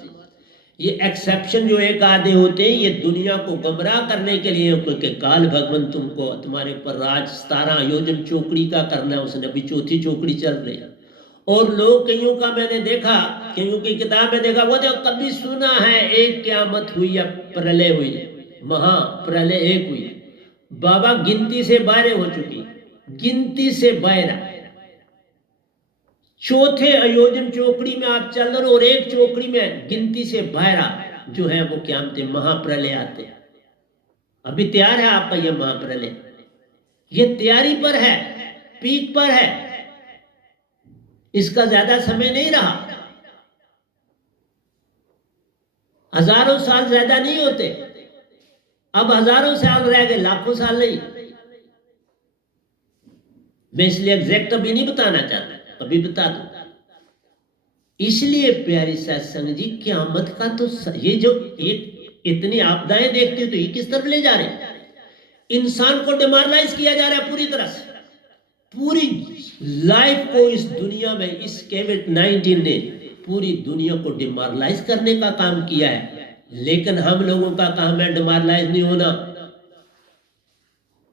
ये एक्सेप्शन जो एक आधे होते हैं ये दुनिया को गुमराह करने के लिए, क्योंकि काल भगवान तुमको तुम्हारे ऊपर राज 17 योजन चौकड़ी का करना है, उसने अभी चौथी चौकड़ी चल रही है। और लोग कईयों का मैंने देखा, कईयों की किताब में देखा, वो तो कभी सुना है एक क़यामत हुई या प्रलय हुई, महाप्रलय एक हुई। बाबा गिनती से बाहर हो चुकी, गिनती से बाहर। चौथे अयोजन चौकड़ी में आप चल रहे हो और एक चौकड़ी में गिनती से बाहर जो है वो क़यामत महाप्रलय आते हैं। अभी तैयार है आपका ये महाप्रलय, ये तैयारी पर है, पीक पर है, इसका ज्यादा समय नहीं रहा। हजारों साल ज्यादा नहीं होते, अब हजारों साल रह गए, लाखों साल नहीं। मैं इसलिए एग्जैक्ट अभी नहीं बताना चाहता, कभी बता दूं। इसलिए प्यारी सत्संग जी, क़यामत का तो ये जो एक इतनी आपदाएं देखते हो तो ये किस तरफ ले जा रहे हैं? इंसान को डिमोरलाइज किया जा रहा है पूरी तरह से। पूरी लाइफ को इस दुनिया में, इस कोविड-19 ने पूरी दुनिया को डिमोरलाइज करने का काम किया है। लेकिन हम लोगों का काम है डिमोरलाइज नहीं होना।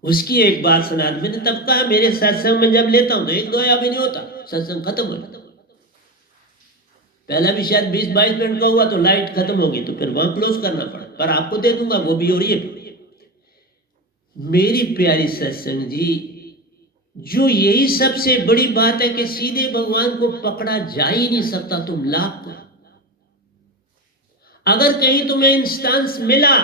उसकी एक बात सुना, मैंने तब कहा मेरे सत्संग में जब लेता हूं तो एक दो या भी नहीं होता, सत्संग खत्म हो जाता। पहला भी शायद 20-22 मिनट का हुआ तो लाइट खत्म होगी, तो फिर वहां क्लोज करना पड़ा, पर आपको दे दूंगा वो भी। और ये मेरी प्यारी सत्संग जी, जो यही सबसे बड़ी बात है कि सीधे भगवान को पकड़ा जा ही नहीं सकता। तुम लाख अगर कहीं तुम्हें इंस्टांस मिला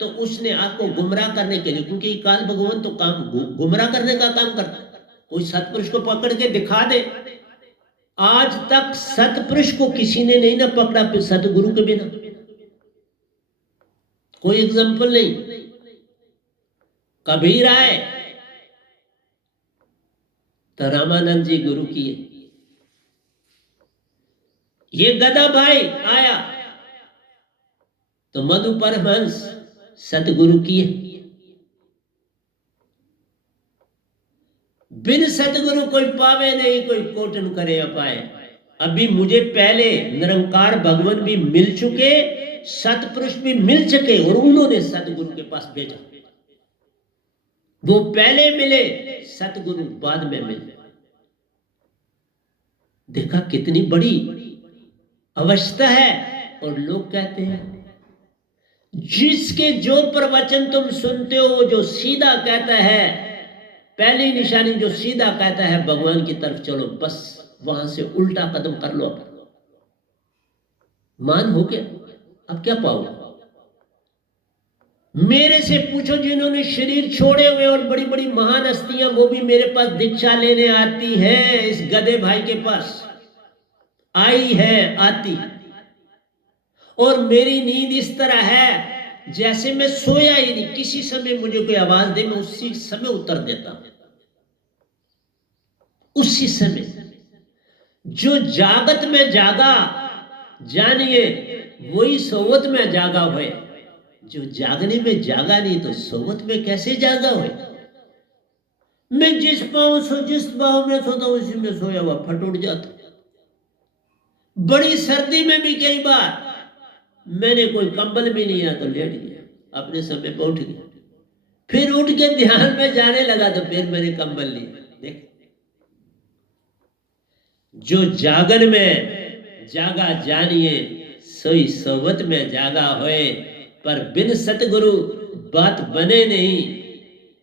तो उसने आपको गुमराह करने के लिए, क्योंकि काल भगवान तो काम गुमराह करने का काम करता है। कोई सतपुरुष को पकड़ के दिखा दे, आज तक सतपुरुष को किसी ने नहीं ना पकड़ा सतगुरु के बिना, कोई एग्जाम्पल नहीं। कबीर आए तो रामानंद जी गुरु किए, ये गदा भाई आया तो मधु परमहंस सतगुरु किए। बिन सतगुरु कोई पावे नहीं, कोई कोटन करे अपाए। अभी मुझे पहले निरंकार भगवान भी मिल चुके, सतपुरुष भी मिल चुके, और उन्होंने सतगुरु के पास भेजा। वो पहले मिले, सतगुरु बाद में मिले। देखा कितनी बड़ी अवस्था है। और लोग कहते हैं जिसके जो प्रवचन तुम सुनते हो वो जो सीधा कहता है, पहली निशानी जो सीधा कहता है भगवान की तरफ चलो, बस वहां से उल्टा कदम कर लो। मान हो गया, अब क्या पाओगे? मेरे से पूछो जिन्होंने शरीर छोड़े हुए और बड़ी बड़ी महान हस्तियां, वो भी मेरे पास दीक्षा लेने आती हैं। इस गधे भाई के पास आई है, आती। और मेरी नींद इस तरह है जैसे मैं सोया ही नहीं, किसी समय मुझे कोई आवाज दे मैं उसी समय उतर देता हूं, उसी समय। जो जागत में जागा जानिए वही सोवत में जागा हुए। जो जागने में जागा नहीं तो सोवत में कैसे जागा हुए? मैं जिस भाव में सोता हूं उसी में सोया हुआ फट उठ जाता। बड़ी सर्दी में भी कई बार मैंने कोई कंबल भी नहीं आया तो लेट गया, अपने समय पर उठ गया, फिर उठ के ध्यान में जाने लगा तो फिर मैंने कंबल लिया। देख, जो जागन में जागा जानिए सोई सोबत में जागा होए, पर बिन सतगुरु बात बने नहीं,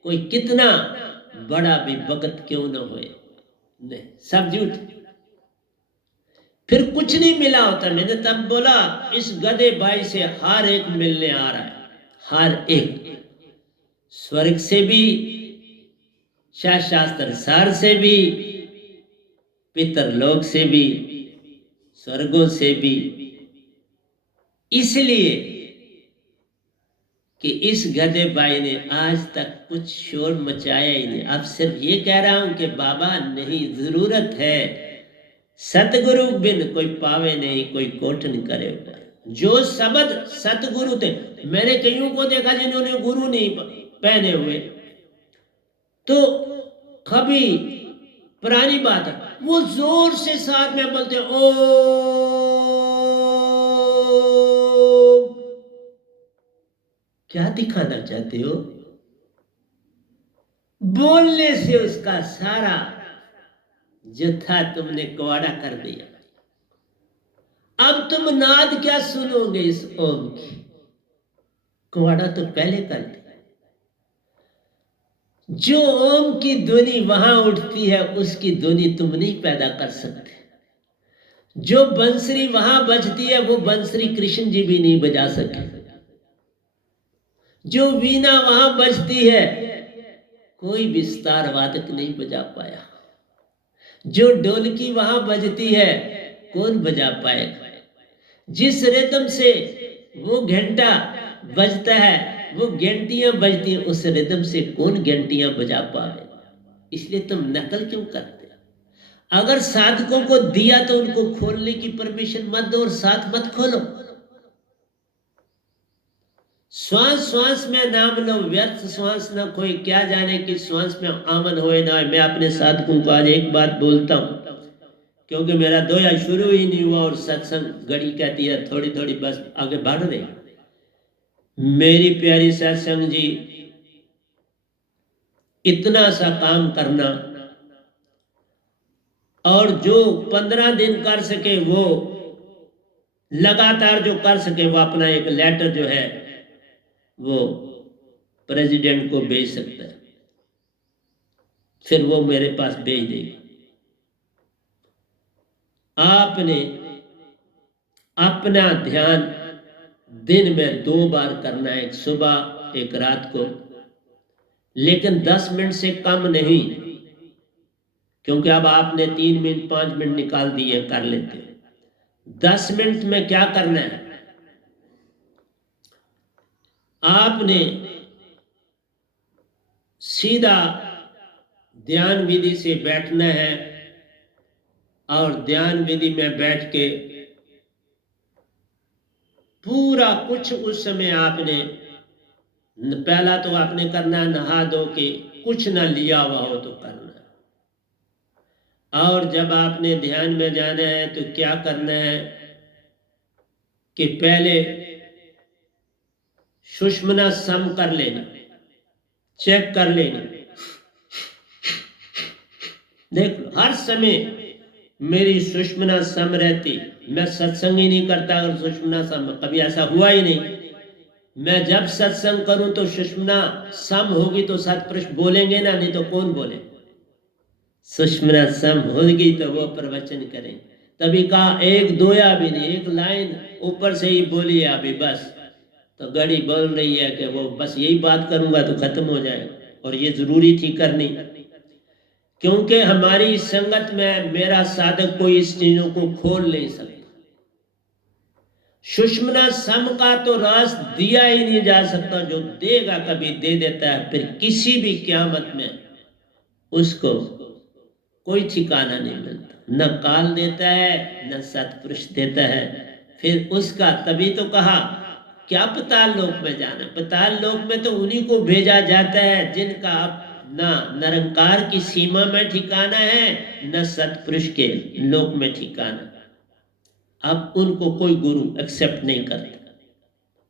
कोई कितना बड़ा भी भगत क्यों न होए। नहीं, सब झूठ। फिर कुछ नहीं मिला होता। मैंने तब बोला इस गधे भाई से हर एक मिलने आ रहा है, हर एक, स्वर्ग से भी, शास्त्र सार से भी, पितरलोक से भी, स्वर्गों से भी। इसलिए कि इस गधे भाई ने आज तक कुछ शोर मचाया ही नहीं। अब सिर्फ ये कह रहा हूं कि बाबा नहीं, जरूरत है सतगुरु बिन कोई पावे नहीं, कोई कोटन करे। जो शब्द सतगुरु थे, मैंने कईयों को देखा जिन्होंने गुरु नहीं पहने हुए, तो कभी पुरानी बात है, वो जोर से साथ में बोलते ओ, क्या दिखाना चाहते हो? बोलने से उसका सारा जो था तुमने कवाड़ा कर दिया। अब तुम नाद क्या सुनोगे इस ओम की? कवाड़ा तो पहले कर दिया। जो ओम की ध्वनि वहां उठती है उसकी ध्वनि तुम नहीं पैदा कर सकते। जो बंसरी वहां बजती है वो बंसरी कृष्ण जी भी नहीं बजा सके। जो वीणा वहां बजती है कोई विस्तार वादक नहीं बजा पाया। जो ढोलकी वहां बजती है कौन बजा पाएगा? जिस रिदम से वो घंटा बजता है, वो घंटियां बजती हैं, उस रिदम से कौन घंटियां बजा पाएगा? इसलिए तुम नकल क्यों करते? अगर साधकों को दिया तो उनको खोलने की परमिशन मत दो और साथ मत खोलो। श्वास श्वास में नाम लो, व्यर्थ श्वास न खोए, क्या जाने कि श्वास में आमन होए ना। मैं अपने साधकों को आज एक बात बोलता हूं, क्योंकि मेरा दोया शुरू ही नहीं हुआ और सत्संग घड़ी कहती है थोड़ी थोड़ी बस आगे बढ़ रही। मेरी प्यारी सत्संग जी, इतना सा काम करना, और जो 15 दिन कर सके वो लगातार जो कर सके, वो अपना एक लेटर जो है वो प्रेसिडेंट को भेज सकता है, फिर वो मेरे पास भेज देगी। आपने अपना ध्यान दिन में 2 बार करना है, एक सुबह एक रात को, लेकिन 10 मिनट से कम नहीं, क्योंकि अब आपने 3 मिनट 5 मिनट निकाल दिए, कर लेते। 10 मिनट में क्या करना है? आपने सीधा ध्यान विधि से बैठना है और ध्यान विधि में बैठ के पूरा कुछ उस समय आपने, पहला तो आपने करना है नहा धो के, कुछ ना लिया हुआ हो तो करना। और जब आपने ध्यान में जाना है तो क्या करना है कि पहले सुषुम्ना सम कर लेना, चेक कर लेना। देख लो, हर समय मेरी सुषुम्ना सम रहती। मैं सत्संग ही नहीं करता अगर सुषुम्ना सम, कभी ऐसा हुआ ही नहीं। मैं जब सत्संग करूं तो सुषुम्ना सम होगी तो सत्पुरुष बोलेंगे ना, नहीं तो कौन बोले? सुषुम्ना सम होगी तो वो प्रवचन करें। तभी कहा एक दोया भी नहीं, एक लाइन ऊपर से ही बोली है अभी बस, तो गड़ी बोल रही है कि वो बस यही बात करूंगा तो खत्म हो जाएगा, और ये जरूरी थी करनी, क्योंकि हमारी संगत में मेरा साधक कोई इस चीजों को खोल नहीं सकता। सुषुम्ना सम का तो रास दिया ही नहीं जा सकता। जो देगा कभी दे देता है, फिर किसी भी क़यामत में उसको कोई ठिकाना नहीं मिलता। न काल देता है न सत्पुरुष देता है। फिर उसका, तभी तो कहा क्या पाताल लोक में जाना। पाताल लोक में तो उन्हीं को भेजा जाता है जिनका ना निरंकार की सीमा में ठिकाना है न सत्पुरुष के लोक में ठिकाना। अब उनको कोई गुरु एक्सेप्ट नहीं करता।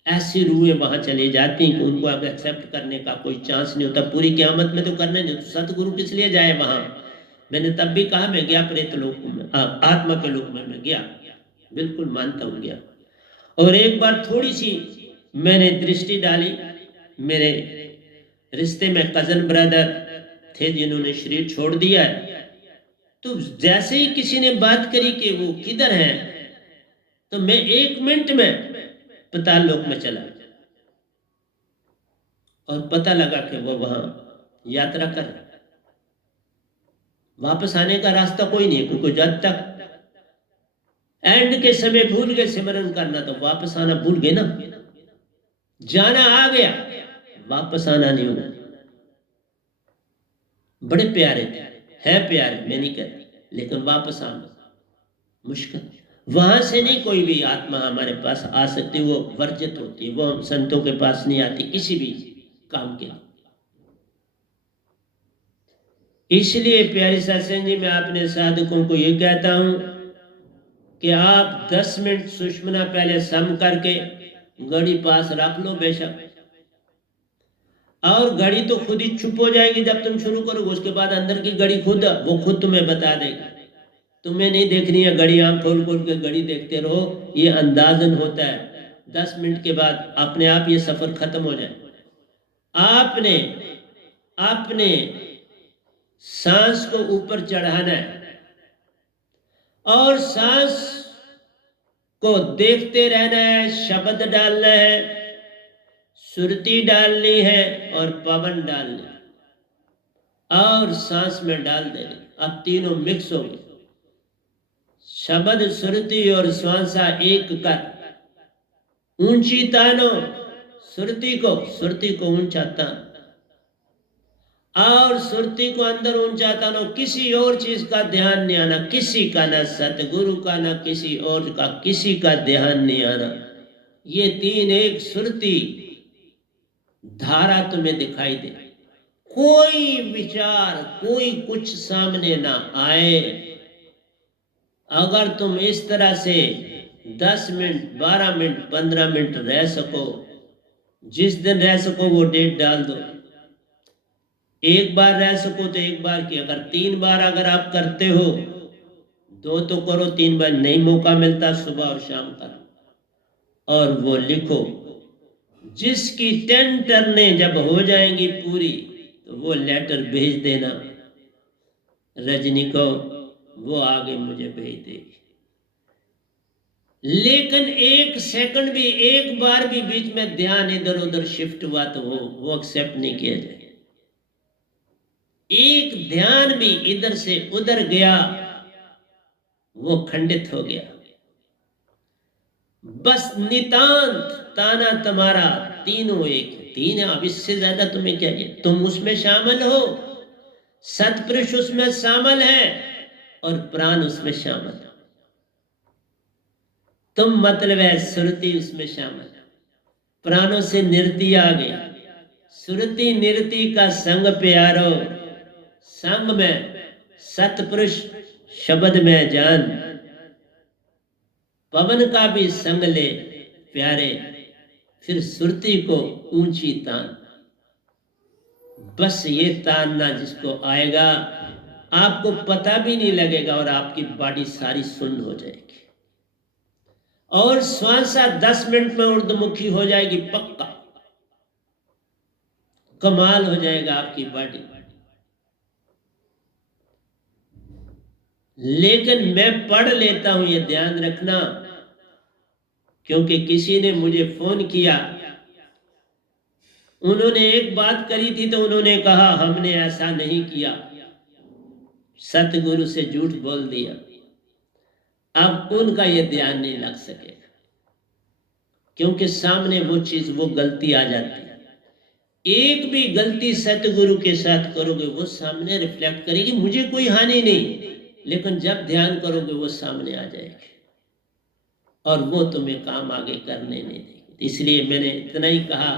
ऐसी रूहें वहां चली जाती हैं कि उनको अब एक्सेप्ट करने का कोई चांस नहीं होता। पूरी क़यामत में तो करने नहीं, तो सतगुरु किस लिए जाए वहां? मैंने तब भी कहा मैं गया प्रेत लोक में, आत्मा के लोक में मैं गया, बिल्कुल मानता हूँ गया। और एक बार थोड़ी सी मैंने दृष्टि डाली, मेरे रिश्ते में कजन ब्रदर थे जिन्होंने शरीर छोड़ दिया है, तो जैसे ही किसी ने बात करी कि वो किधर है, तो मैं 1 मिनट में पाताल लोक में चला और पता लगा कि वो वहां यात्रा कर रहे। वापस आने का रास्ता कोई नहीं है, क्योंकि जब तक एंड के समय भूल गए सिमरन करना, तो वापस आना भूल गए ना। जाना आ गया, वापस आना नहीं होगा। बड़े प्यारे थे, है प्यारे, मैं नहीं कहती, लेकिन वापस आना मुश्किल। वहां से नहीं कोई भी आत्मा हमारे पास आ सकती, वो वर्जित होती है, वो हम संतों के पास नहीं आती किसी भी काम के लिए। इसलिए प्यारे सत्संग जी, मैं अपने साधकों को ये कहता हूं कि आप 10 मिनट सुषमना पहले सम करके घड़ी पास रख लो बेशक, और घड़ी तो खुद ही चुप हो जाएगी जब तुम शुरू करोगे। उसके बाद अंदर की घड़ी खुद तुम्हें बता देगी। तुम्हें नहीं देखनी है घड़ी, आंख खोल खोल के घड़ी देखते रहो, ये अंदाजन होता है। 10 मिनट के बाद अपने आप ये सफर खत्म हो जाए। आपने अपने सांस को ऊपर चढ़ाना है और सांस को देखते रहना है, शब्द डालना है, सुरती डालनी है और पवन डालनी है और सांस में डाल देनी। अब तीनों मिक्स हो गए, शब्द सुरती और श्वासा एक कर ऊंची तानो सुरती को ऊंचा तान और सुरती को अंदर ऊंचा तानो। किसी और चीज का ध्यान नहीं आना, किसी का, ना सतगुरु का, ना किसी और का, किसी का ध्यान नहीं आना। ये तीन एक सुरती धारा तुम्हें दिखाई दे, कोई विचार, कोई कुछ सामने ना आए। अगर तुम इस तरह से 10 मिनट, 12 मिनट, 15 मिनट रह सको, जिस दिन रह सको वो डेट डाल दो। एक बार रह सको तो एक बार की, अगर 3 बार अगर आप करते हो, 2 तो करो, 3 बार नहीं मौका मिलता, सुबह और शाम करो। और वो लिखो, जिसकी 10 टर्नें जब हो जाएंगी पूरी, तो वो लेटर भेज देना रजनी को, वो आगे मुझे भेज देगी। लेकिन 1 सेकंड भी, एक बार भी बीच में ध्यान इधर उधर शिफ्ट हुआ तो वो एक्सेप्ट नहीं किया जाए। एक ध्यान भी इधर से उधर गया, वो खंडित हो गया। बस नितांत ताना तुम्हारा, तीनों एक, 3 है, अब इससे ज्यादा तुम्हें क्या चाहिए। तुम उसमें शामिल हो, सतपुरुष उसमें शामिल है और प्राण उसमें शामिल है। तुम मतलब है सुरती उसमें शामिल है, प्राणों से निरति आ गई। सुरति निरति का संग प्यारो, संग में सतपुरुष, शब्द में जान, पवन का भी संग ले प्यारे, फिर सुरती को ऊंची तान। बस ये तानना जिसको आएगा, आपको पता भी नहीं लगेगा और आपकी बॉडी सारी सुन्न हो जाएगी और श्वासा 10 मिनट में ऊर्ध्वमुखी हो जाएगी, पक्का कमाल हो जाएगा आपकी बॉडी। लेकिन मैं पढ़ लेता हूं, ये ध्यान रखना, क्योंकि किसी ने मुझे फोन किया, उन्होंने एक बात करी थी तो उन्होंने कहा हमने ऐसा नहीं किया, सतगुरु से झूठ बोल दिया। अब उनका ये ध्यान नहीं लग सकेगा, क्योंकि सामने वो चीज, वो गलती आ जाती है। एक भी गलती सतगुरु के साथ करोगे, वो सामने रिफ्लेक्ट करेगी, मुझे कोई हानि नहीं, लेकिन जब ध्यान करोगे वो सामने आ जाएगी और वो तुम्हें काम आगे करने नहीं देगी। इसलिए मैंने इतना ही कहा,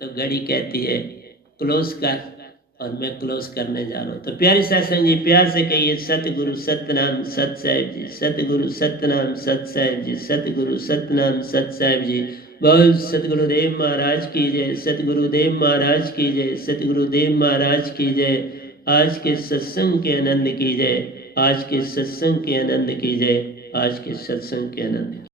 तो घड़ी कहती है क्लोज कर, और मैं क्लोज करने जा रहा हूँ। तो प्यारे सत्संग जी, प्यार से कहिए सतगुरु सतनाम सत साहिब जी, सतगुरु सतनाम सत साहिब जी, सतगुरु सतनाम सत साहिब जी। बोल सतगुरुदेव महाराज की जय, सतगुरुदेव महाराज की जय, सतगुरुदेव महाराज की जय। आज के सत्संग के आनंद की जय, आज के सत्संग के आनंद की जय, आज के सत्संग के आनंद